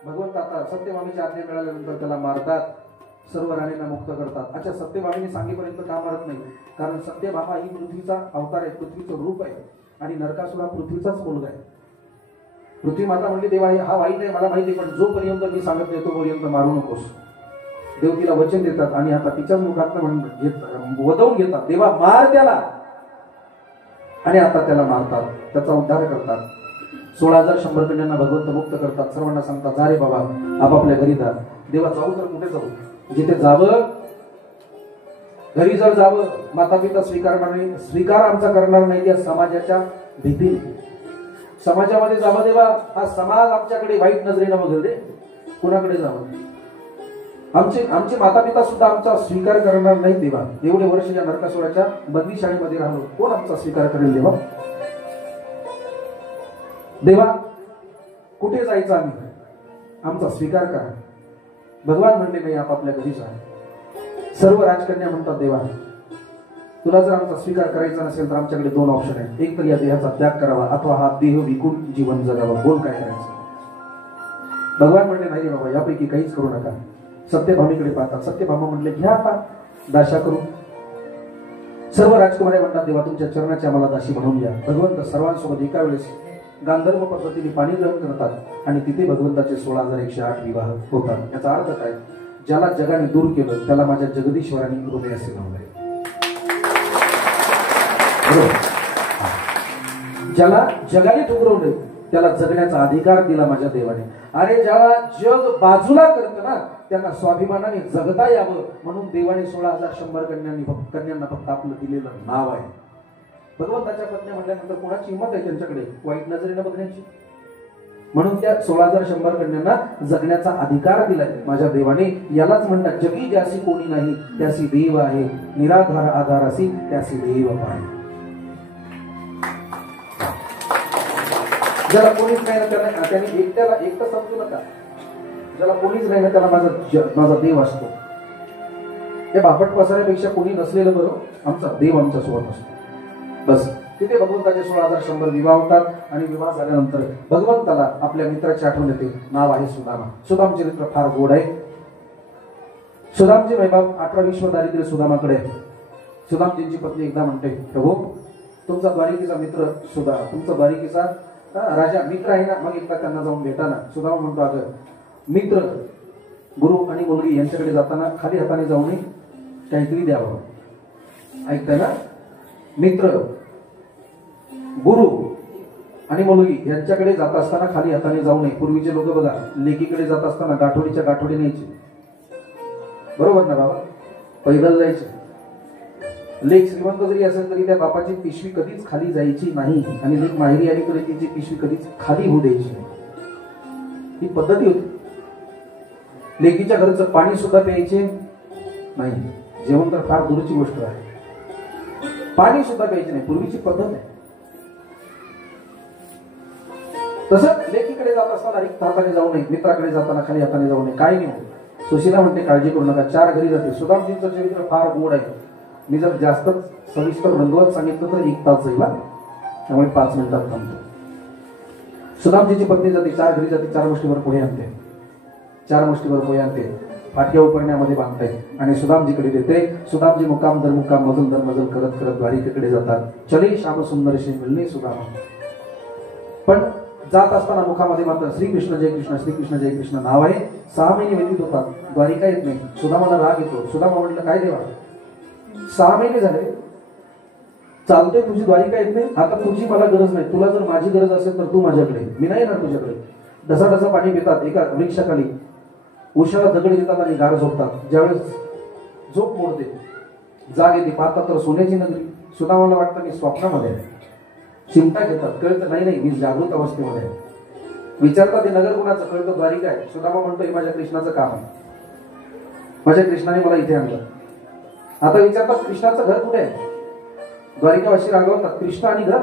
भगवंत आता सत्यभामीची आज्ञा मिळाल्यानंतर त्याला मारतात, सर्व राणींना मुक्त करतात. अच्छा, सत्यभामीने सांगेपर्यंत का मारत नाही, कारण सत्यभामा ही पृथ्वीचा अवतार आहे, पृथ्वीचं रूप आहे, आणि नरकासुर हा पृथ्वीचाच मुलगा आहे. पृथ्वी माता म्हणली, देवा हा वाईट आहे मला माहिती, पण जोपर्यंत मी सांगत नाही तोपर्यंत मारू नकोस. देव तिला वचन देतात आणि आता तिच्याच मुखात वदवून घेतात, देवा मार त्याला. आणि आता त्याला मारतात, त्याचा उद्धार करतात. 16,100 कन्यांना भगवंत मुक्त करतात. सर्वांना सांगतात, जा रे बाबा आपापल्या घरी जा. देवा जाऊ तर कुठे जाऊ, जिथे जावं घरी जर जावं, माता पिता स्वीकार आमचा करणार नाही या समाजाच्या भीतीने. समाजामध्ये जावं देवा, हा समाज आमच्याकडे वाईट नजरेनं बघेल रे, कुणाकडे जावं. आमचे माता पिता सुद्धा आमचा स्वीकार करणार नाही देवा. एवढे वर्ष या नरकासुराच्या बंदी शाळेमध्ये राहिलो, कोण आमचा स्वीकार करेल देवा. देवा कुठे जायचं आम्ही, आमचा स्वीकार करा. भगवान म्हणले नाही, आपापल्या घरी जा. सर्व राजकन्या म्हणतात, देवा तुला जर आमचा स्वीकार करायचा नसेल तर आमच्याकडे 2 ऑप्शन आहेत. एक तर या देहाचा त्याग करावा, अथवा हा देह विकून जीवन जगावं. बोल काय करायचं. भगवान म्हणले नाही बाबा, यापैकी काहीच करू नका. सत्यभामीकडे पाहतात. सत्यभामा म्हणले, घ्या आता दाशा करू. सर्व राजकुमारी म्हणतात, देवा तुमच्या चरणाची आम्हाला दाशी म्हणून घ्या. भगवंत सर्वांसोबत एका वेळेस गांधर्व पद्धतीने पाणी ग्रहण करतात आणि तिथे भगवंताचे 16,108 विवाह होतात. याचा अर्थ काय, ज्याला जगाने दूर केलं त्याला माझ्या जगदीश्वराने हृदय असे लावले. ज्याला जगाने ठुकरवले त्याला जगण्याचा अधिकार दिला माझ्या देवाने. अरे ज्याला जग बाजूला करतं ना, त्यांना स्वाभिमानाने जगता यावं म्हणून देवाने 16,100 कन्यांना फक्त आपलं दिलेलं नाव आहे. भगवंताच्या पत्नी म्हटल्यानंतर कोणाची हिंमत आहे त्यांच्याकडे वाईट नजरेनं बघण्याची. म्हणून त्या 16,100 कन्यांना जगण्याचा अधिकार दिलाय माझ्या देवाने. यालाच म्हणतात, जगी ज्यासी कोणी नाही त्यासी देव आहे, निराधार आधार असी त्यासी देव आहे. ज्याला कोणीच नाही ना त्याने एकट्याला एकटं समजू नका. ज्याला कोणीच नाही ना त्याला माझा देव असतो. त्या बापट पसरण्यापेक्षा कोणी नसलेलं बरं, आमचा देव आमच्या सोबत असतो. बस तिथे भगवंताचे 16,100 विवाह होतात. आणि विवाह झाल्यानंतर भगवंताला आपल्या मित्राची आठवण येते. नाव आहे सुदामा. सुदाम चरित्र फार गोड आहे. सुदामचे वैभव 18 विश्व दारिद्र्य सुदामाकडे आहे. सुदामजींची पत्नी एकदा म्हणते, प्रभू तुमचा द्वारिकेचा मित्र सुदा, तुमचा द्वारिकेचा राजा मित्र आहे ना, मग एकदा त्यांना जाऊन भेटा ना. सुदामा म्हणतो, अगं मित्र गुरु आणि मुलगी यांच्याकडे जाताना खाली हाताने जाऊ नये, काहीतरी द्यावं. ऐकताय ना, मित्र गुरु आणि मुलगी यांच्याकडे जात असताना खाली हाताने जाऊ नये. पूर्वीचे लोक बघा लेकीकडे जात असताना गाठोडीच्या गाठोडी न्यायचे, बरोबर ना बाबा, पैदल जायचे. लेक श्रीमंत जरी असेल तरी त्या बापाची पिशवी कधीच खाली जायची नाही आणि लेक माहेरी आली तरी तिची पिशवी कधीच खाली होऊ द्यायची नाही. ही पद्धती होती. लेकीच्या घरचं पाणी सुद्धा प्यायचे नाही. जेवण तर फार दूरची गोष्ट आहे, पाणी सुद्धा प्यायचे नाही. पूर्वीची पद्धत आहे. तसंच लेकीकडे जात असताना रिक्त हाताने जाऊ नये, मित्राकडे जाताना खाली हाताने जाऊ नये. काही नाही होत. सुशीला म्हणते काळजी करू नका, 4 घरी जाते. सुदामजींचं चरित्र फार गोड आहे. मी जर जास्त सविस्तर रंगवत सांगितलं तर 1 तास जाईल, त्यामुळे 5 मिनिटात थांबतो. सुदामजीची पत्नी जाते, 4 घरी जाते, 4 मुष्टीवर पोहे आणते. 4 मुष्टीवर पोहे आणते, फाटक्या उपरण्यामध्ये बांधते आणि सुदामजीकडे देते. सुदामजी मुकाम दर मुकाम मजल दर मजल करत करत द्वारिकेकडे जातात. चले श्याम सुंदरशी मिळणे सुदामा. पण जात असताना मुखामध्ये मात्र श्रीकृष्ण जय कृष्ण श्रीकृष्ण जय कृष्ण नाव आहे. 6 महिने व्यतीत होतात, द्वारिका येत नाही. सुदामाला राग येतो. सुदामा म्हटलं काय देवा, 6 महिने झाले चालतोय, तुझी द्वारिका येत नाही. आता तुझी मला गरज नाही, तुला जर माझी गरज असेल तर तू माझ्याकडे, मी नाही येणार तुझ्याकडे. ढसा ढसा पाणी पितात एका वृक्षाखाली, उशाला दगड घेतात आणि गार झोपतात. ज्यावेळेस झोप मोडते, जाग येते, पाहतात तर सोन्याची नगरी. सुदामाला वाटतं मी स्वप्नामध्ये आहे. चिमटा घेतात, कळतं नाही नाही मी जागृत अवस्थेमध्ये आहे. विचारतात हे नगर कुणाचं, कळतं द्वारिका आहे. सुदामा म्हणतो हे माझ्या कृष्णाचं काम आहे, माझ्या कृष्णाने मला इथे आणलं. आता विचारतात कृष्णाचं घर कुठे आहे. द्वारिकावासी रागवतात, कृष्ण आणि घर,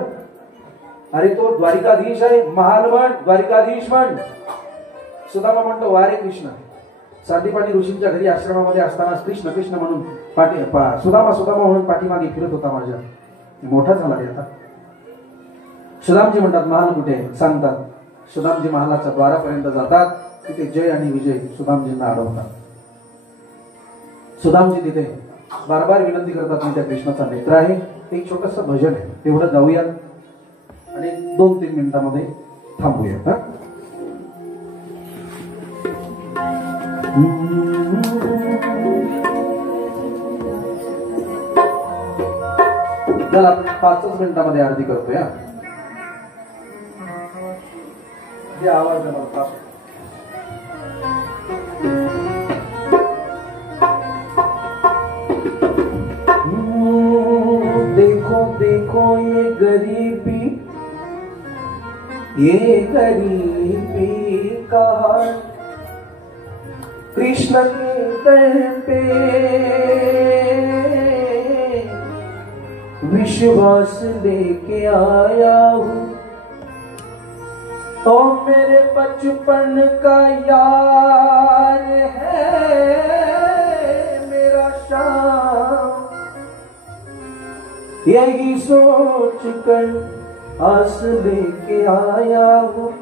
अरे तो द्वारिकाधीश आहे, महाल म्हण, द्वारिकाधीश म्हण. सुदामा म्हणतो वारे कृष्ण. सांदीपाणी ऋषींच्या घरी आश्रमामध्ये असताना कृष्ण कृष्ण म्हणून सुदामा सुदामा म्हणून पाठीमागे फिरत होता माझ्या. मोठा झाला रे आता. सुदामजी म्हणतात महाल कुठे आहे, सांगतात. सुदामजी महालाच्या द्वारापर्यंत जातात. तिथे जय आणि विजय सुदामजींना अडवतात. सुदामजी तिथे बार विनंती करतात, मी त्या कृष्णाचा मित्र आहे. एक छोटस भजन आहे, तेवढं गाऊयात आणि 2-3 मिनिटांमध्ये थांबूयात. चला 5च मिनिटांमध्ये आरती करतोय. आवाज आहे. देखो देखो ये गरीबी का हाल, कृष्ण के दर पे विश्वास लेके आया हूँ. ओ मेरे बचपन का यार है मेरा श्याम, यही सोच कर आस लेके आया हूँ.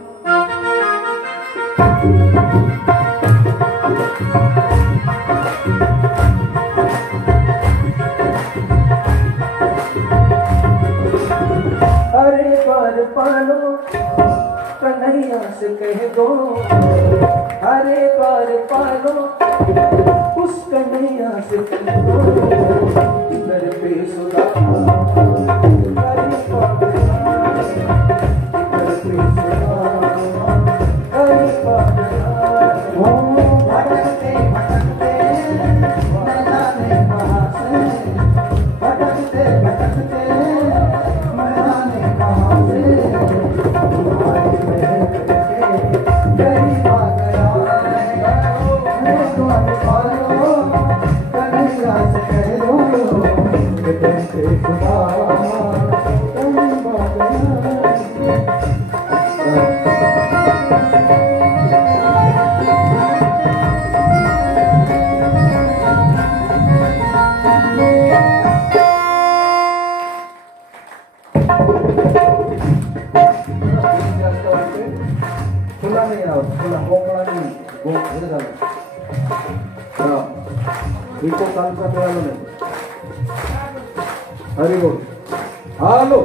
अरे बार पालो कन्हैया से कह दो, अरे बार पालो उस कन्हैया से कह दो, दर पे सुदामा, अरे बार दर पे सुदामा, अरे बार भटकते भटकते न जाने कहाँ से, भटकते भटकते न जाने कहाँ से, हरी बोल. हॅलो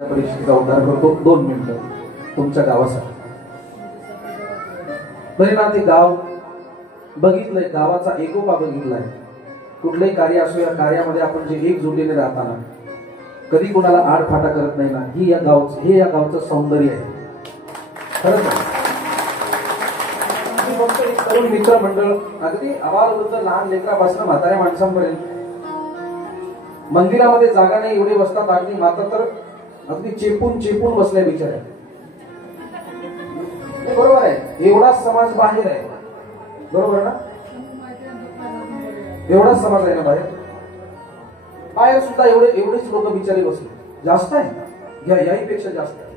परीक्षेचा उद्धार करतो 2 मिनिटं तुमच्या गावासाठी. बरे ना, ते गाव बघितलंय, गावाचा एकोपा बघितलाय. कुठलंही कार्य असो, या कार्यामध्ये आपण जे एकजुटीने राहताना कधी कोणाला आडफाटा करत नाही ना, हे या गावचं सौंदर्य आहे. खरंच फक्त एक तरुण मित्र मंडळ, अगदी आबालवृद्ध लहान लेकरापासून म्हाताऱ्या माणसांपर्यंत, मंदिरामध्ये जागा नाही एवढे बसतात. अगदी माता तर अगदी चेपून बसल्या बिचाऱ्या. बरोबर आहे, एवढाच समाज बाहेर आहे. बरोबर ना, एवढाच समाज आहे ना बाहेर. बाहेर सुद्धा एवढेच लोक बिचारे बसले. जास्त आहे, याहीपेक्षा जास्त आहे.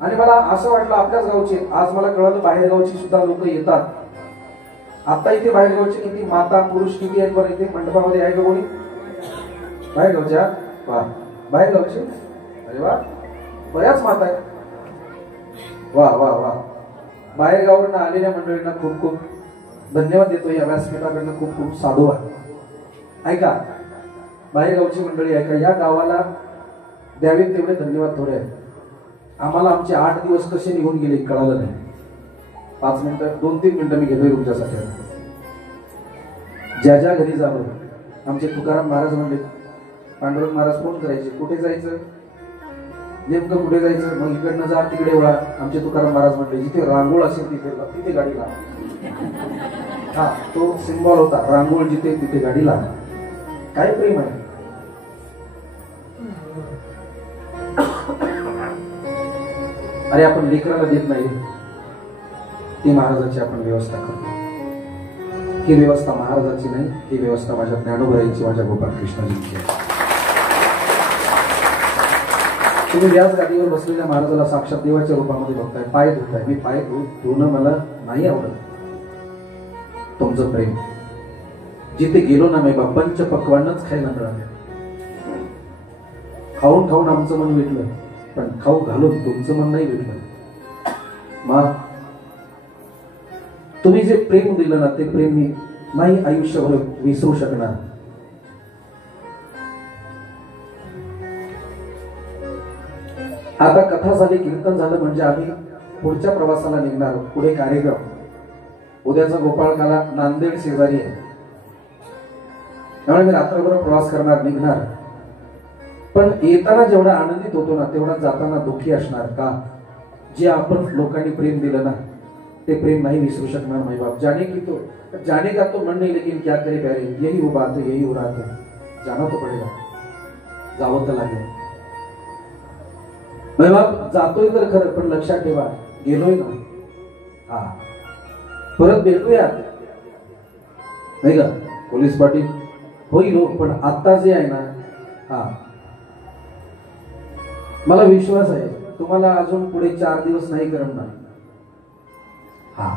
आणि मला असं वाटलं आपल्याच गावचे, आज मला कळलं बाहेर गावची सुद्धा लोक येतात. आता इथे बाहेर गावचे किती माता पुरुष किती आहेत बरं इथे मंडपामध्ये? आहे का कोणी बाहेर गावच्या? बाहेर गावचे, अरे वा, बऱ्याच माता आहेत. वा वा वा. बाहेर गावावरून आलेल्या मंडळींना खूप खूप धन्यवाद देतो. या व्यासपीठाकडनं खूप खूप साधुवाद. ऐका, बाहेर गावची मंडळी ऐका, या गावाला द्यावेत तेवढे धन्यवाद थोडे आहेत. आम्हाला आमचे 8 दिवस कसे निघून गेले कळालं नाही. 5 मिनिटं 2-3 मिनिटं मी घेतोय तुमच्यासाठी. ज्या घरी जावं, आमचे तुकाराम महाराज म्हणले, पांडुरंग महाराज फोन करायचे, कुठे जायचं, नेमकं कुठे जायचं? मग इकडनं जा, तिकडे वळा. आमचे तुकाराम महाराज म्हणले, जिथे रांगोळ असेल तिथे गाडी लावा. हा, तो सिम्बॉल होता, रांगोळ जिथे तिथे गाडी लावा. काय प्रेम आहे. अरे आपण लेकराला देत नाही, ती महाराजाची आपण व्यवस्था करतो. ही व्यवस्था महाराजाची नाही, ही व्यवस्था माझ्या ज्ञानोबराईची, माझ्या गोपाळ कृष्णाजींची आहे. तुम्ही व्यास गाडीवर बसलेल्या महाराजाला साक्षात देवाच्या रूपामध्ये बघताय, पाय धुताय. मी पाय धुणं मला नाही आवडत. तुमचं प्रेम जिथे गेलो ना मी पंच पक्वानच खायला मिळाले. खाऊन खाऊन आमचं मन विटलं, पण खाऊ घालून तुमचं मन नाही विटलं. मग तुम्ही जे प्रेम दिलं ना, ते प्रेम मी नाही आयुष्यभर विसरू शकणार. आता कथा झाली, कीर्तन झालं, म्हणजे आम्ही पुढच्या प्रवासाला निघणार. पुढे कार्यक्रम, उद्याचा गोपाळकाला नांदेड शेजारी आहे, त्यामुळे मी रात्रभर प्रवास करणार, निघणार. पण येताना जेवढा आनंदित होतो ना, तेवढा जाताना दुःखी असणार. का? जे आपण लोकांनी प्रेम दिलं ना, ते प्रेम नहीं विसरू शकणार माई बाप. जाने का तो मन नहीं, लेकिन क्या करे प्यारे, यही वो बात है, यही वो रात है. जाना तो पडेगा, जावं तर लागेल. माई बाप जातोय तर खरं, पण लक्षात ठेवा, गेलोय ना, हा परत भेटूया नाही का पोलीस पाटील? होईल हो, पण आता जे आहे ना, हा मला विश्वास आहे तुम्हाला अजून पुढे 4 दिवस नाही करणार. हा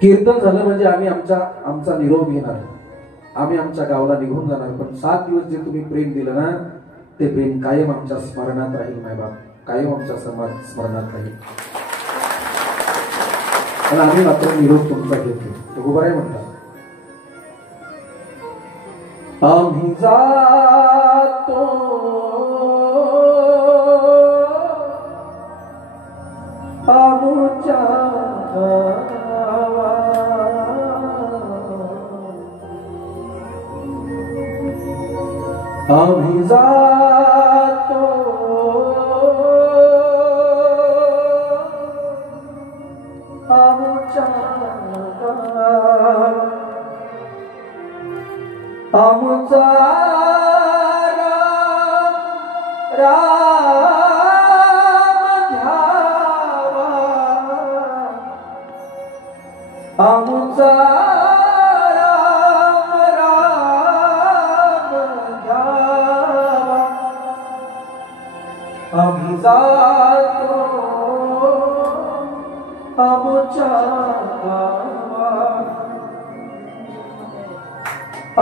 कीर्तन झालं म्हणजे आम्ही आमचा निरोप घेणार, आम्ही आमच्या गावाला निघून जाणार. पण 7 दिवस जे तुम्ही प्रेम दिलं ना, ते प्रेम कायम आमच्या स्मरणात राहील माय बाप, कायम आमच्या स्मरणात राहील. आणि आम्ही मात्र निरोप तुमचा घेतो. गोबारे म्हणतात, आम्ही जातो आमच्या गावा, आम्ही जातो आमच्या गावा, आमचा राम आमचा राम राम घ्यावा, आम्ही जातो आमच्या गावा,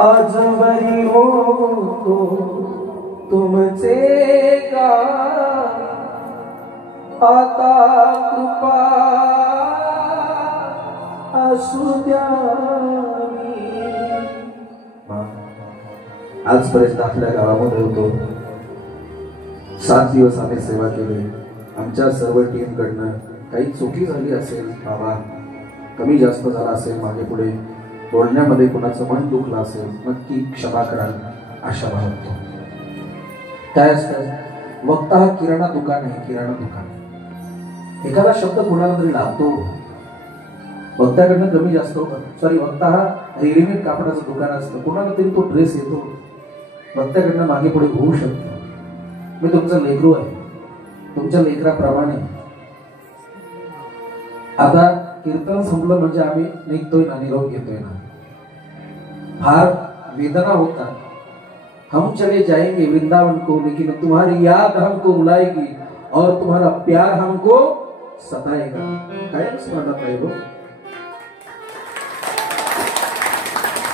आजवरी होतो तुमचे गाव, आता कृपा असू द्यावी. आजपर्यंत आपल्या गावामध्ये होतो, 7 दिवस आम्ही सेवा केली. आमच्या सर्व टीम कडनं काही चुकी झाली असेल बाबा, कमी जास्त झाला असेल, मागे पुढे बोलण्यामध्ये कोणाचं मन दुखलं असेल, नक्की क्षमा कराल आशा बाळगतो. काय असतं, वक्ता हा किराणा दुकान आहे, किराणा दुकान. एखादा शब्द कोणाला तरी लागतो, वक्त्याकडनं कमी जास्त सॉरी वक्ता हा रेडीमेड कापडाचं दुकान असतं, कोणाला तरी तो ड्रेस येतो, वक्त्याकडनं मागे पुढे होऊ शकतो. मी तुमचं लेकरू आहे, तुमच्या लेकराप्रमाणे. आता कीर्तन संपलं म्हणजे आम्ही निघतोय ना, निरोप घेतोय ना. फार वेदना होता. हम चले जाएंगे वृंदावन को, लेकिन तुम्हारी याद हमको रुलाएगी और तुम्हारा प्यार हमको सताएगा. काय स्मरणात आहे.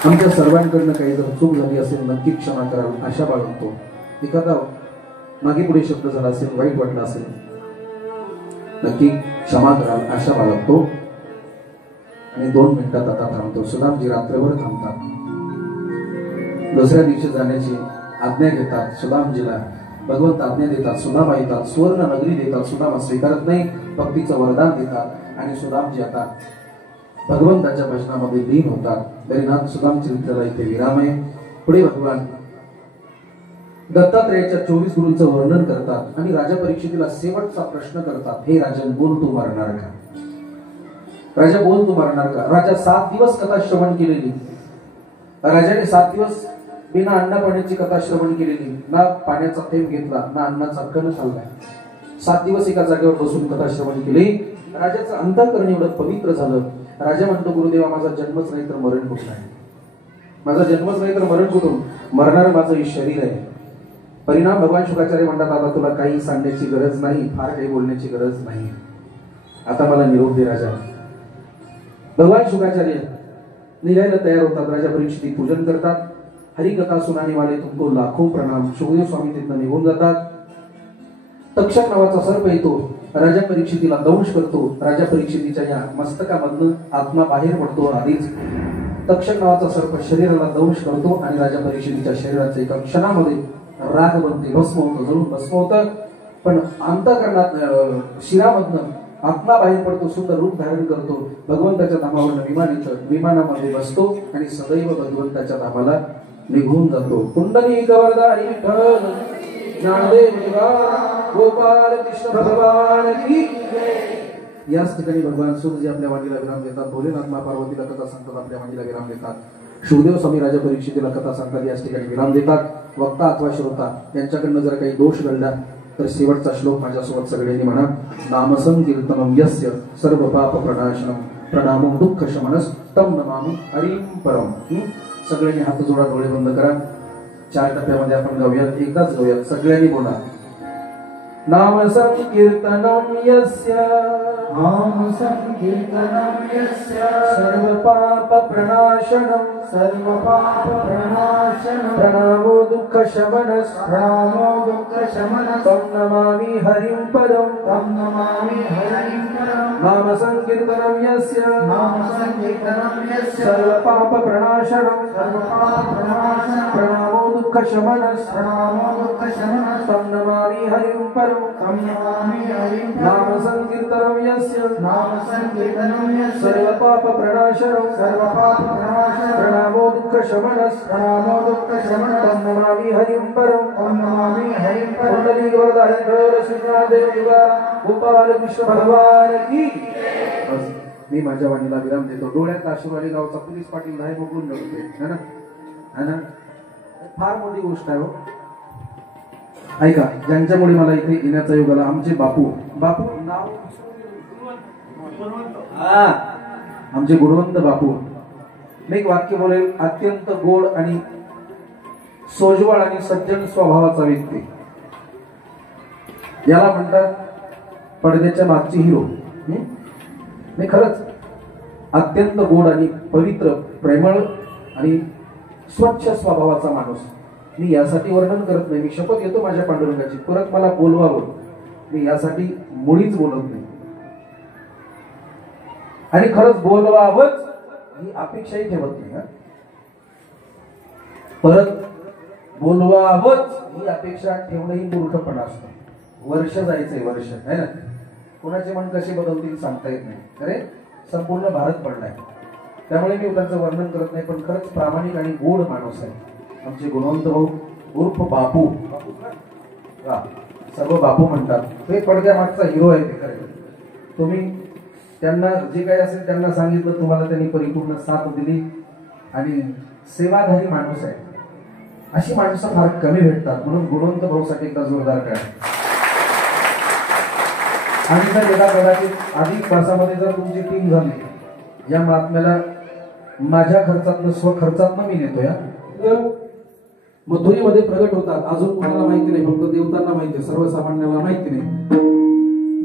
आमच्या सर्वांकडनं काही जर चूक झाली असेल नक्की क्षमा कराल आशा बाळगतो. एखादा मागे पुढे शब्द झाला असेल, वाईट वाटलं असेल, नक्की क्षमा कराल आशा बाळगतो. आणि 2 मिनिटात आता थांबतो. सुदामजी रात्रभर थांबतात. दुसऱ्या दिवशी जाण्याची आज्ञा घेतात. सुदामजीला भगवंत आज्ञा देतात, सुदामा येतात, सुवर्ण नगरी देतात. सुदामा स्वीकारत नाही, भक्तीचं वरदान देतात आणि सुदामजी आता भगवंताच्या भजनामध्ये लीन होतात. दरीनाथ सुदाम चरित्राला इथे विराम आहे. पुढे भगवान दत्तात्रेयाच्या 24 गुरूंचं वर्णन करतात आणि राजा परीक्षितीला शेवटचा प्रश्न करतात. हे राजन, बोल तू मारणार का? राजा बोल तू मारणार का? राजा 7 दिवस कथा श्रवण केलेली. राजाने 7 दिवस बिना अन्न पाण्याची कथा श्रवण केलेली, ना पाण्याचा थेंब घेतला, ना अन्नाचा कण खाल्लाय. 7 दिवस एका जागेवर बसून कथा श्रवण केली. राजाचं अंतःकरण एवढं पवित्र झालं. राजा म्हणतो, गुरुदेवा माझा जन्मच नाही तर मरण कुठून आहे? माझा जन्मच नाही तर मरण कुठून? मरणार माझं हे शरीर आहे. परिणाम भगवान शुक्राचार्य म्हणतात, आता तुला काही सांगण्याची गरज नाही, फार काही बोलण्याची गरज नाही, आता मला निरोप दे राजा. भगवान शुक्राचार्य निघायला तयार होतात. राजा परीक्षिती पूजन करतात. हरिकथा सुनाने वाले तुमको लाखो प्रणाम. सुखदेव स्वामी तिथनं निघून जातात. तक्षक नावाचा सर्प येतो, राजा परीक्षितीला दंश करतो. राजा परीक्षितीच्या या मस्तकामधनं आत्मा बाहेर पडतो. आधीच तक्षक नावाचा सर्प शरीराला दंश करतो आणि राजा परीक्षितीच्या शरीराच्या एका क्षणामध्ये राग बनते, भस्म होतं, जळून भस्म होतं. पण अंतःकरणात शिरामधनं आत्मा बाहेर पडतो, सुंदर रूप धारण करतो. भगवंताच्या धामावर विमानामध्ये बसतो आणि सदैव भगवंताच्या धामाला निघून जातो. कुंडलिक वरदारी विठ्ठल ज्ञानदेव निवारा गोपाल कृष्ण भगवान की जय. याच ठिकाणी भगवान सूर्य आपल्या वाणीला विराम देतात. भोलेनाथ मा पार्वतीला कथा सांगतात, आपल्या वाणीला विराम देतात. सुखदेव स्वामी राजा परीक्षितीला कथा सांगतात, याच ठिकाणी विराम देतात. वक्ता अथवा श्रोता यांच्याकडनं जर काही दोष घडला तर शेवटचा श्लोक माझ्यासोबत सगळ्यांनी म्हणा. नामसंकीर्तनम यस्य सर्व पाप प्रणाशनम प्रणामो दुःख शमनस तम नमामि हरिं परम. सगळ्यांनी हात जोडा, डोळे बंद करा. 4 टप्प्यामध्ये आपण गाऊयात, एकदाच गाऊयात, सगळ्यांनी बोला. नाम संकीर्तनम यस्य नाम संकीर्तनम यस्य सर्व पाप प्रणाशनम प्रणामो दुःख शमनस तम नमामि हरिं परम. नाम संकीर्तनम यस्य सर्व पाप प्रणाशनम प्रणामो दुःख शमनस तम नमामि हरिं परम. नाम संकीर्तनम यस्य सर्व पाप प्रणाशनम प्रणामो दुःख शमनस तम नमामि हरिं परम. कुंडलिक वरदारी विठ्ठल श्री ज्ञानदेव निवारा गोपाल कृष्ण भगवान की. मी माझ्या वाणीला विराम देतो. डोळ्यात आशीर्वादी गावचा पोलीस पाटील नाही बघून नव्हते ना. फार मोठी गोष्ट आहे हो. ऐका, ज्यांच्यामुळे मला इथे येण्याचा योग आला, आमचे बापू नाव आमचे गुणवंत बापू. मी एक वाक्य बोलेल, अत्यंत गोड आणि सोजवळ आणि सज्जन स्वभावाचा व्यक्ती, याला म्हणतात पडद्याच्या मागची हिरो. नाही, खरंच अत्यंत गोड आणि पवित्र, प्रेमळ आणि स्वच्छ स्वभावाचा माणूस. मी यासाठी वर्णन करत नाही, मी शपथ घेतो माझ्या पांडुरंगाची, परत मला बोलवावं, मी यासाठी मुळीच बोलत नाही. आणि खरंच बोलवावंच ही अपेक्षाही ठेवत नाही. परत बोलवावंच ही अपेक्षा ठेवणंही मूर्खपणा असतो. वर्ष जायचंय, वर्ष आहे ना. कोणाचे मन कसे बदलतील सांगता येत नाही. अरे संपूर्ण भारत पडलाय, त्यामुळे मी त्यांचं वर्णन करत नाही. पण खरंच प्रामाणिक आणि गोड माणूस आहे आमचे गुणवंत भाऊ उर्फ बापू. सर्व बापू म्हणतात. ते पडद्यामागचा हिरो आहे. ते खरे तुम्ही त्यांना जे काही असेल त्यांना सांगितलं, तुम्हाला त्यांनी परिपूर्ण साथ दिली आणि सेवाधारी माणूस आहे. अशी माणसं फार कमी भेटतात, म्हणून गुणवंत भाऊसाठी एकदा जोरदार करा. आणि जर एका कदाचित अधिक वर्षामध्ये जर तुमची टीम झाली, या महात्म्याला माझ्या खर्चातनं स्वखर्चातनं मी नेतो. या मथुरेमध्ये प्रगट होतात. अजून कोणाला माहिती नाही, फक्त देवतांना माहिती आहे, सर्वसामान्याला माहिती नाही.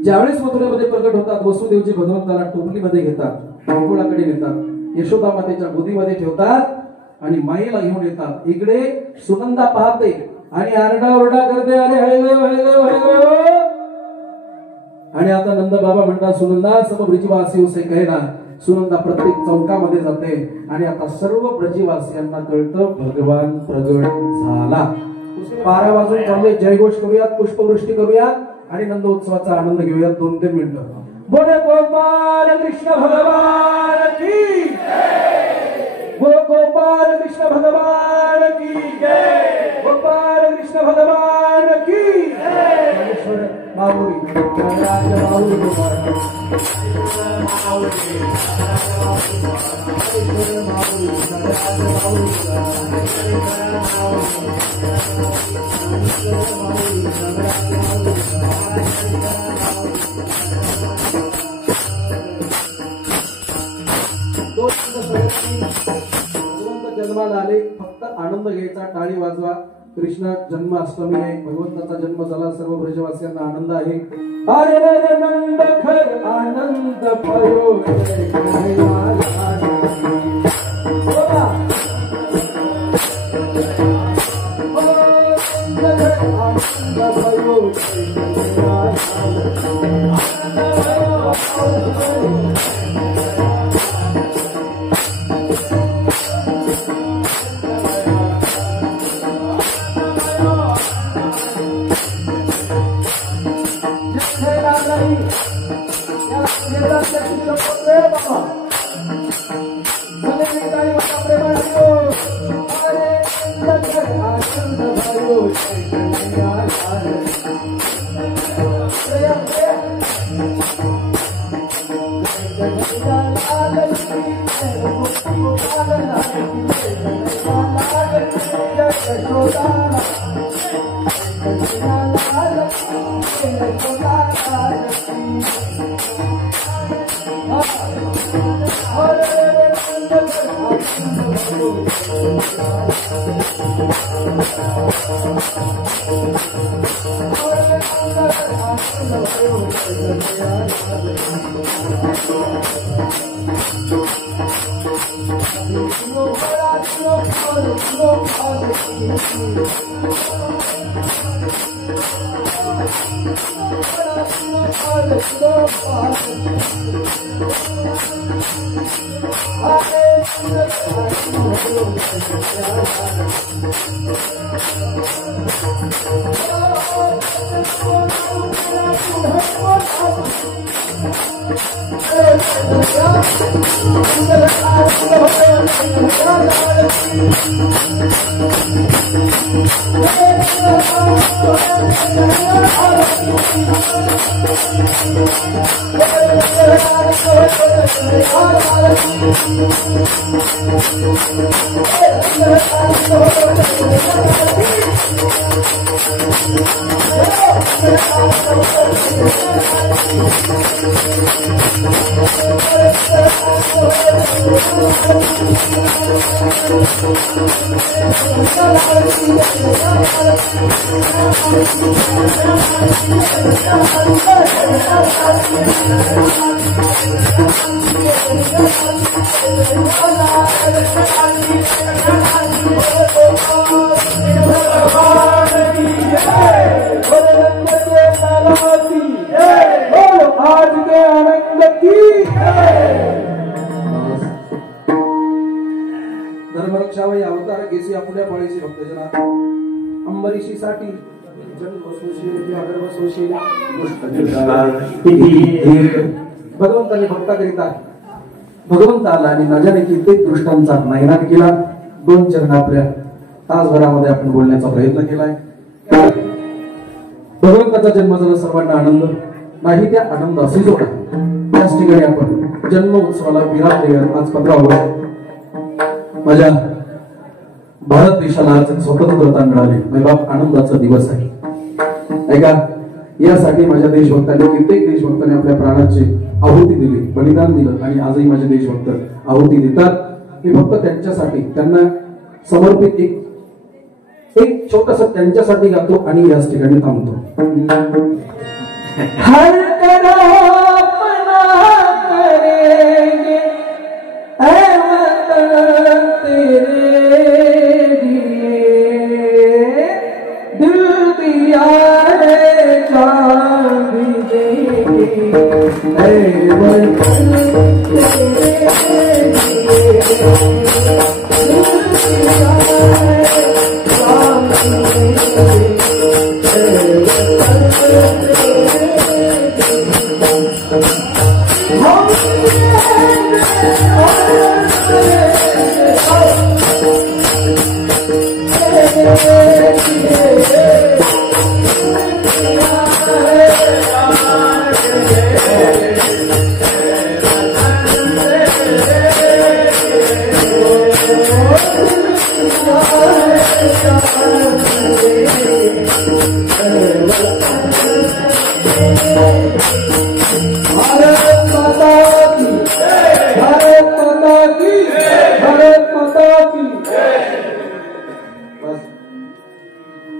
ज्यावेळेस मथुरेमध्ये प्रगट होतात, वसुदेवजी भगवंताला टोपलीमध्ये घेतात, गोकुळाकडे नेतात, यशोदा मातेच्या गोदीमध्ये ठेवतात आणि माईला घेऊन येतात. इकडे सुनंदा पाहते आणि आरडाओरडा करते, अरे हळे. आणि आता नंद बाबा म्हणतात, सुनंदा सब ब्रजवासी उसे कहना. सुनंदा प्रत्येक चौकामध्ये जाते आणि आता सर्व ब्रजवासियांना कळतं भगवान प्रगट झाला. 12 वाजून चालले, जयघोष करूयात, पुष्पवृष्टी करूयात आणि नंदोत्सवाचा आनंद घेऊयात. 2-3 मिनिटं. बोले गोपाल कृष्ण भगवान की जय. गोपाल कृष्ण भगवान की जय. गोपाल कृष्ण भगवान की जय. माऊली जन्माला आले, फक्त आनंद घ्यायचा, टाळी वाजवा. कृष्ण जन्माष्टमी आहे, भगवंताचा जन्म झाला, सर्व ब्रजवासियांना आनंद आहे. अरे नंद खर आनंद पयो Thank you. धर्मरक्षावई अवतार केसी आपल्या पाळीसी भक्तजना अंबरीशी साठी भगवंताने भक्ताकरिता भगवंत आला आणि नजरे कित्येक दृष्टांचा नायनाट केला. 2 चरण आपल्या तासभरामध्ये आपण बोलण्याचा प्रयत्न केलाय. भगवंताचा जन्म झाला सर्वांना आनंद नाही त्या आनंद असे जोडा. त्याच ठिकाणी आपण जन्म उत्सवाला विराम देऊया. आज 15 ऑगस्ट माझ्या भारत देशाला आज स्वतंत्रता मिळाली. बाप आनंदाचा दिवस आहे. ऐका, यासाठी माझ्या देशभक्तांनी कित्येक देशभक्तांनी आपल्या प्राणाची आहुती दिली, बलिदान दिलं आणि आजही माझे देशभक्त आहुती देतात. मी फक्त त्यांच्यासाठी त्यांना समर्पित एक छोटस त्यांच्यासाठी गातो आणि याच ठिकाणी थांबतो. हर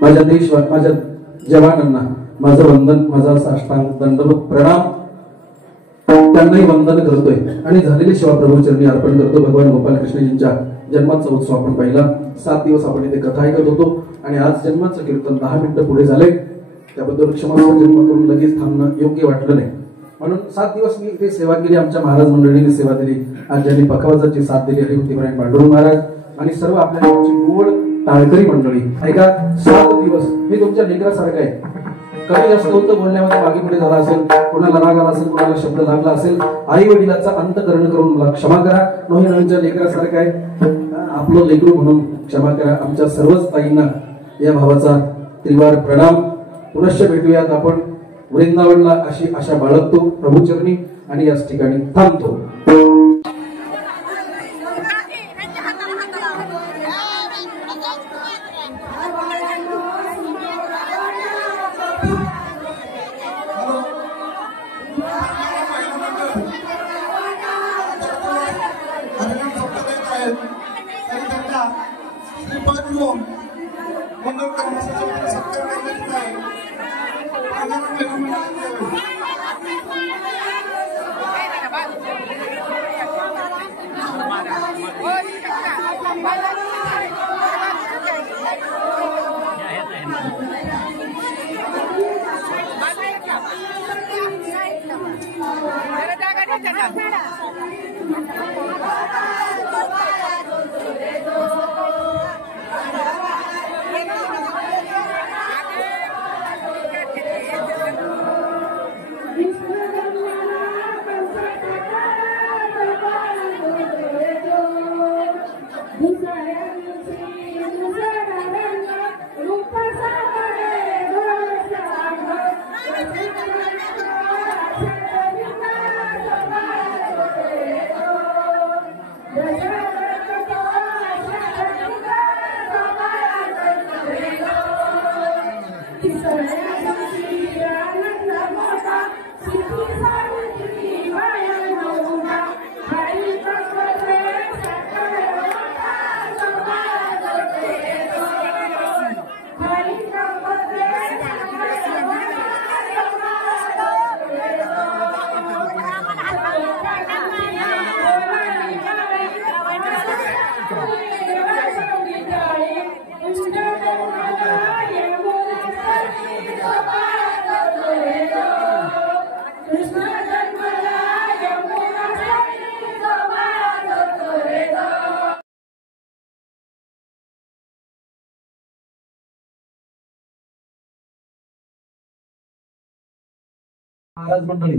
माझ्या देश माझ्या जवानांना माझं वंदन, माझा साष्टांग दंडवत प्रणाम त्यांनाही वंदन करतोय आणि झालेली सेवा प्रभू चरणी अर्पण करतो. भगवान गोपाल कृष्णजींच्या जन्माचा उत्सव आपण पाहिला. 7 दिवस आपण इथे कथा ऐकत होतो आणि आज जन्माचं कीर्तन 10 मिनिटं पुढे झाले. त्याबद्दल क्षमस्व जन्म करून लगेच थांबणं योग्य वाटलं नाही. म्हणून 7 दिवस मी इथे सेवा केली. आमच्या महाराज मंडळीने सेवा दिली. आज ज्यांनी पखवाजाची साथ दिली हरिभक्तीपरायण पांडुरंग महाराज आणि सर्व आपल्या गोड टाळकरी मंडळी. ऐका, 7 दिवस मी तुमच्या लेकरासारखं आहे. कमी जास्त होतं बोलण्यामध्ये मागे पुढे झाला असेल, कोणाला राग आला असेल, कोणाला शब्द लागला असेल, आई वडिलांचा अंतकरण करून मला क्षमा करा. नोहीनच्या लेकरासारखं आहे, आपलं लेकरू म्हणून क्षमा करा. आमच्या सर्वच ताईंना या भावाचा त्रिवार प्रणाम. पुनश्च भेटूयात आपण वृंदावनला अशी आशा बाळगतो प्रभूचरणी आणि याच ठिकाणी थांबतो. Desire महाराज मंडळी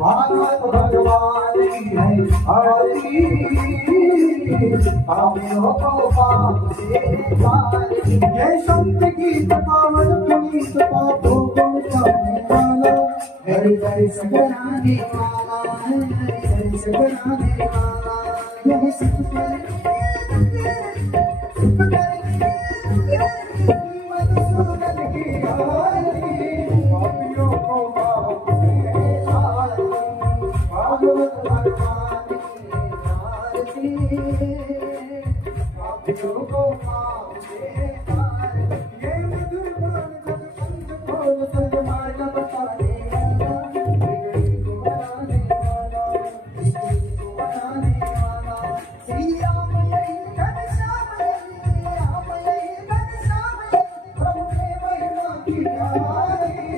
भारत भगवान की है आरती, हमें को पाप से तारी। जय संत गीत पावन पुनीत पापों को मिटाने वाला, हरि हरि सगराने वाला, हरि हरि सगराने वाला। यह सुख करे सुख करे जीवन सुंदर की आरती, पापियों को पाप से तारी। भागवत भगवान की आरती, पापियों को पाप से तारी। ये मधुर बाण जग पंच खोल सन्मार्ग बताने वाला, बिगड़ी को बनाने वाला, बिगड़ी को बनाने वाला। श्री राम यही घनश्याम यही, राम यही घनश्याम यही, प्रभु ने महिमा की आरती,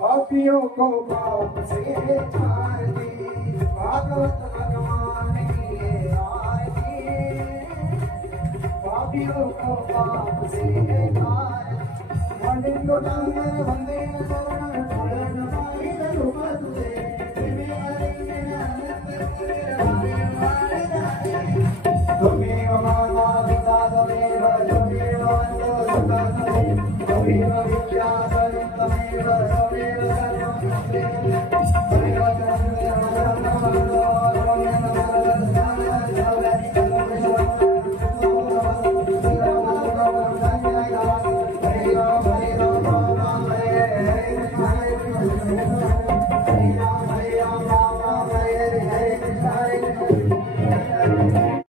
पापियों को पाप से तारी। भागवत भगवान की आरती, पापियों को पाप से तारी। वंदे डांगर वंदे चरण चरण पाई रूप तुझे, तुम्हें माता पिता तमेव, तुम्हें वंदे सदा सदे, तुम्हें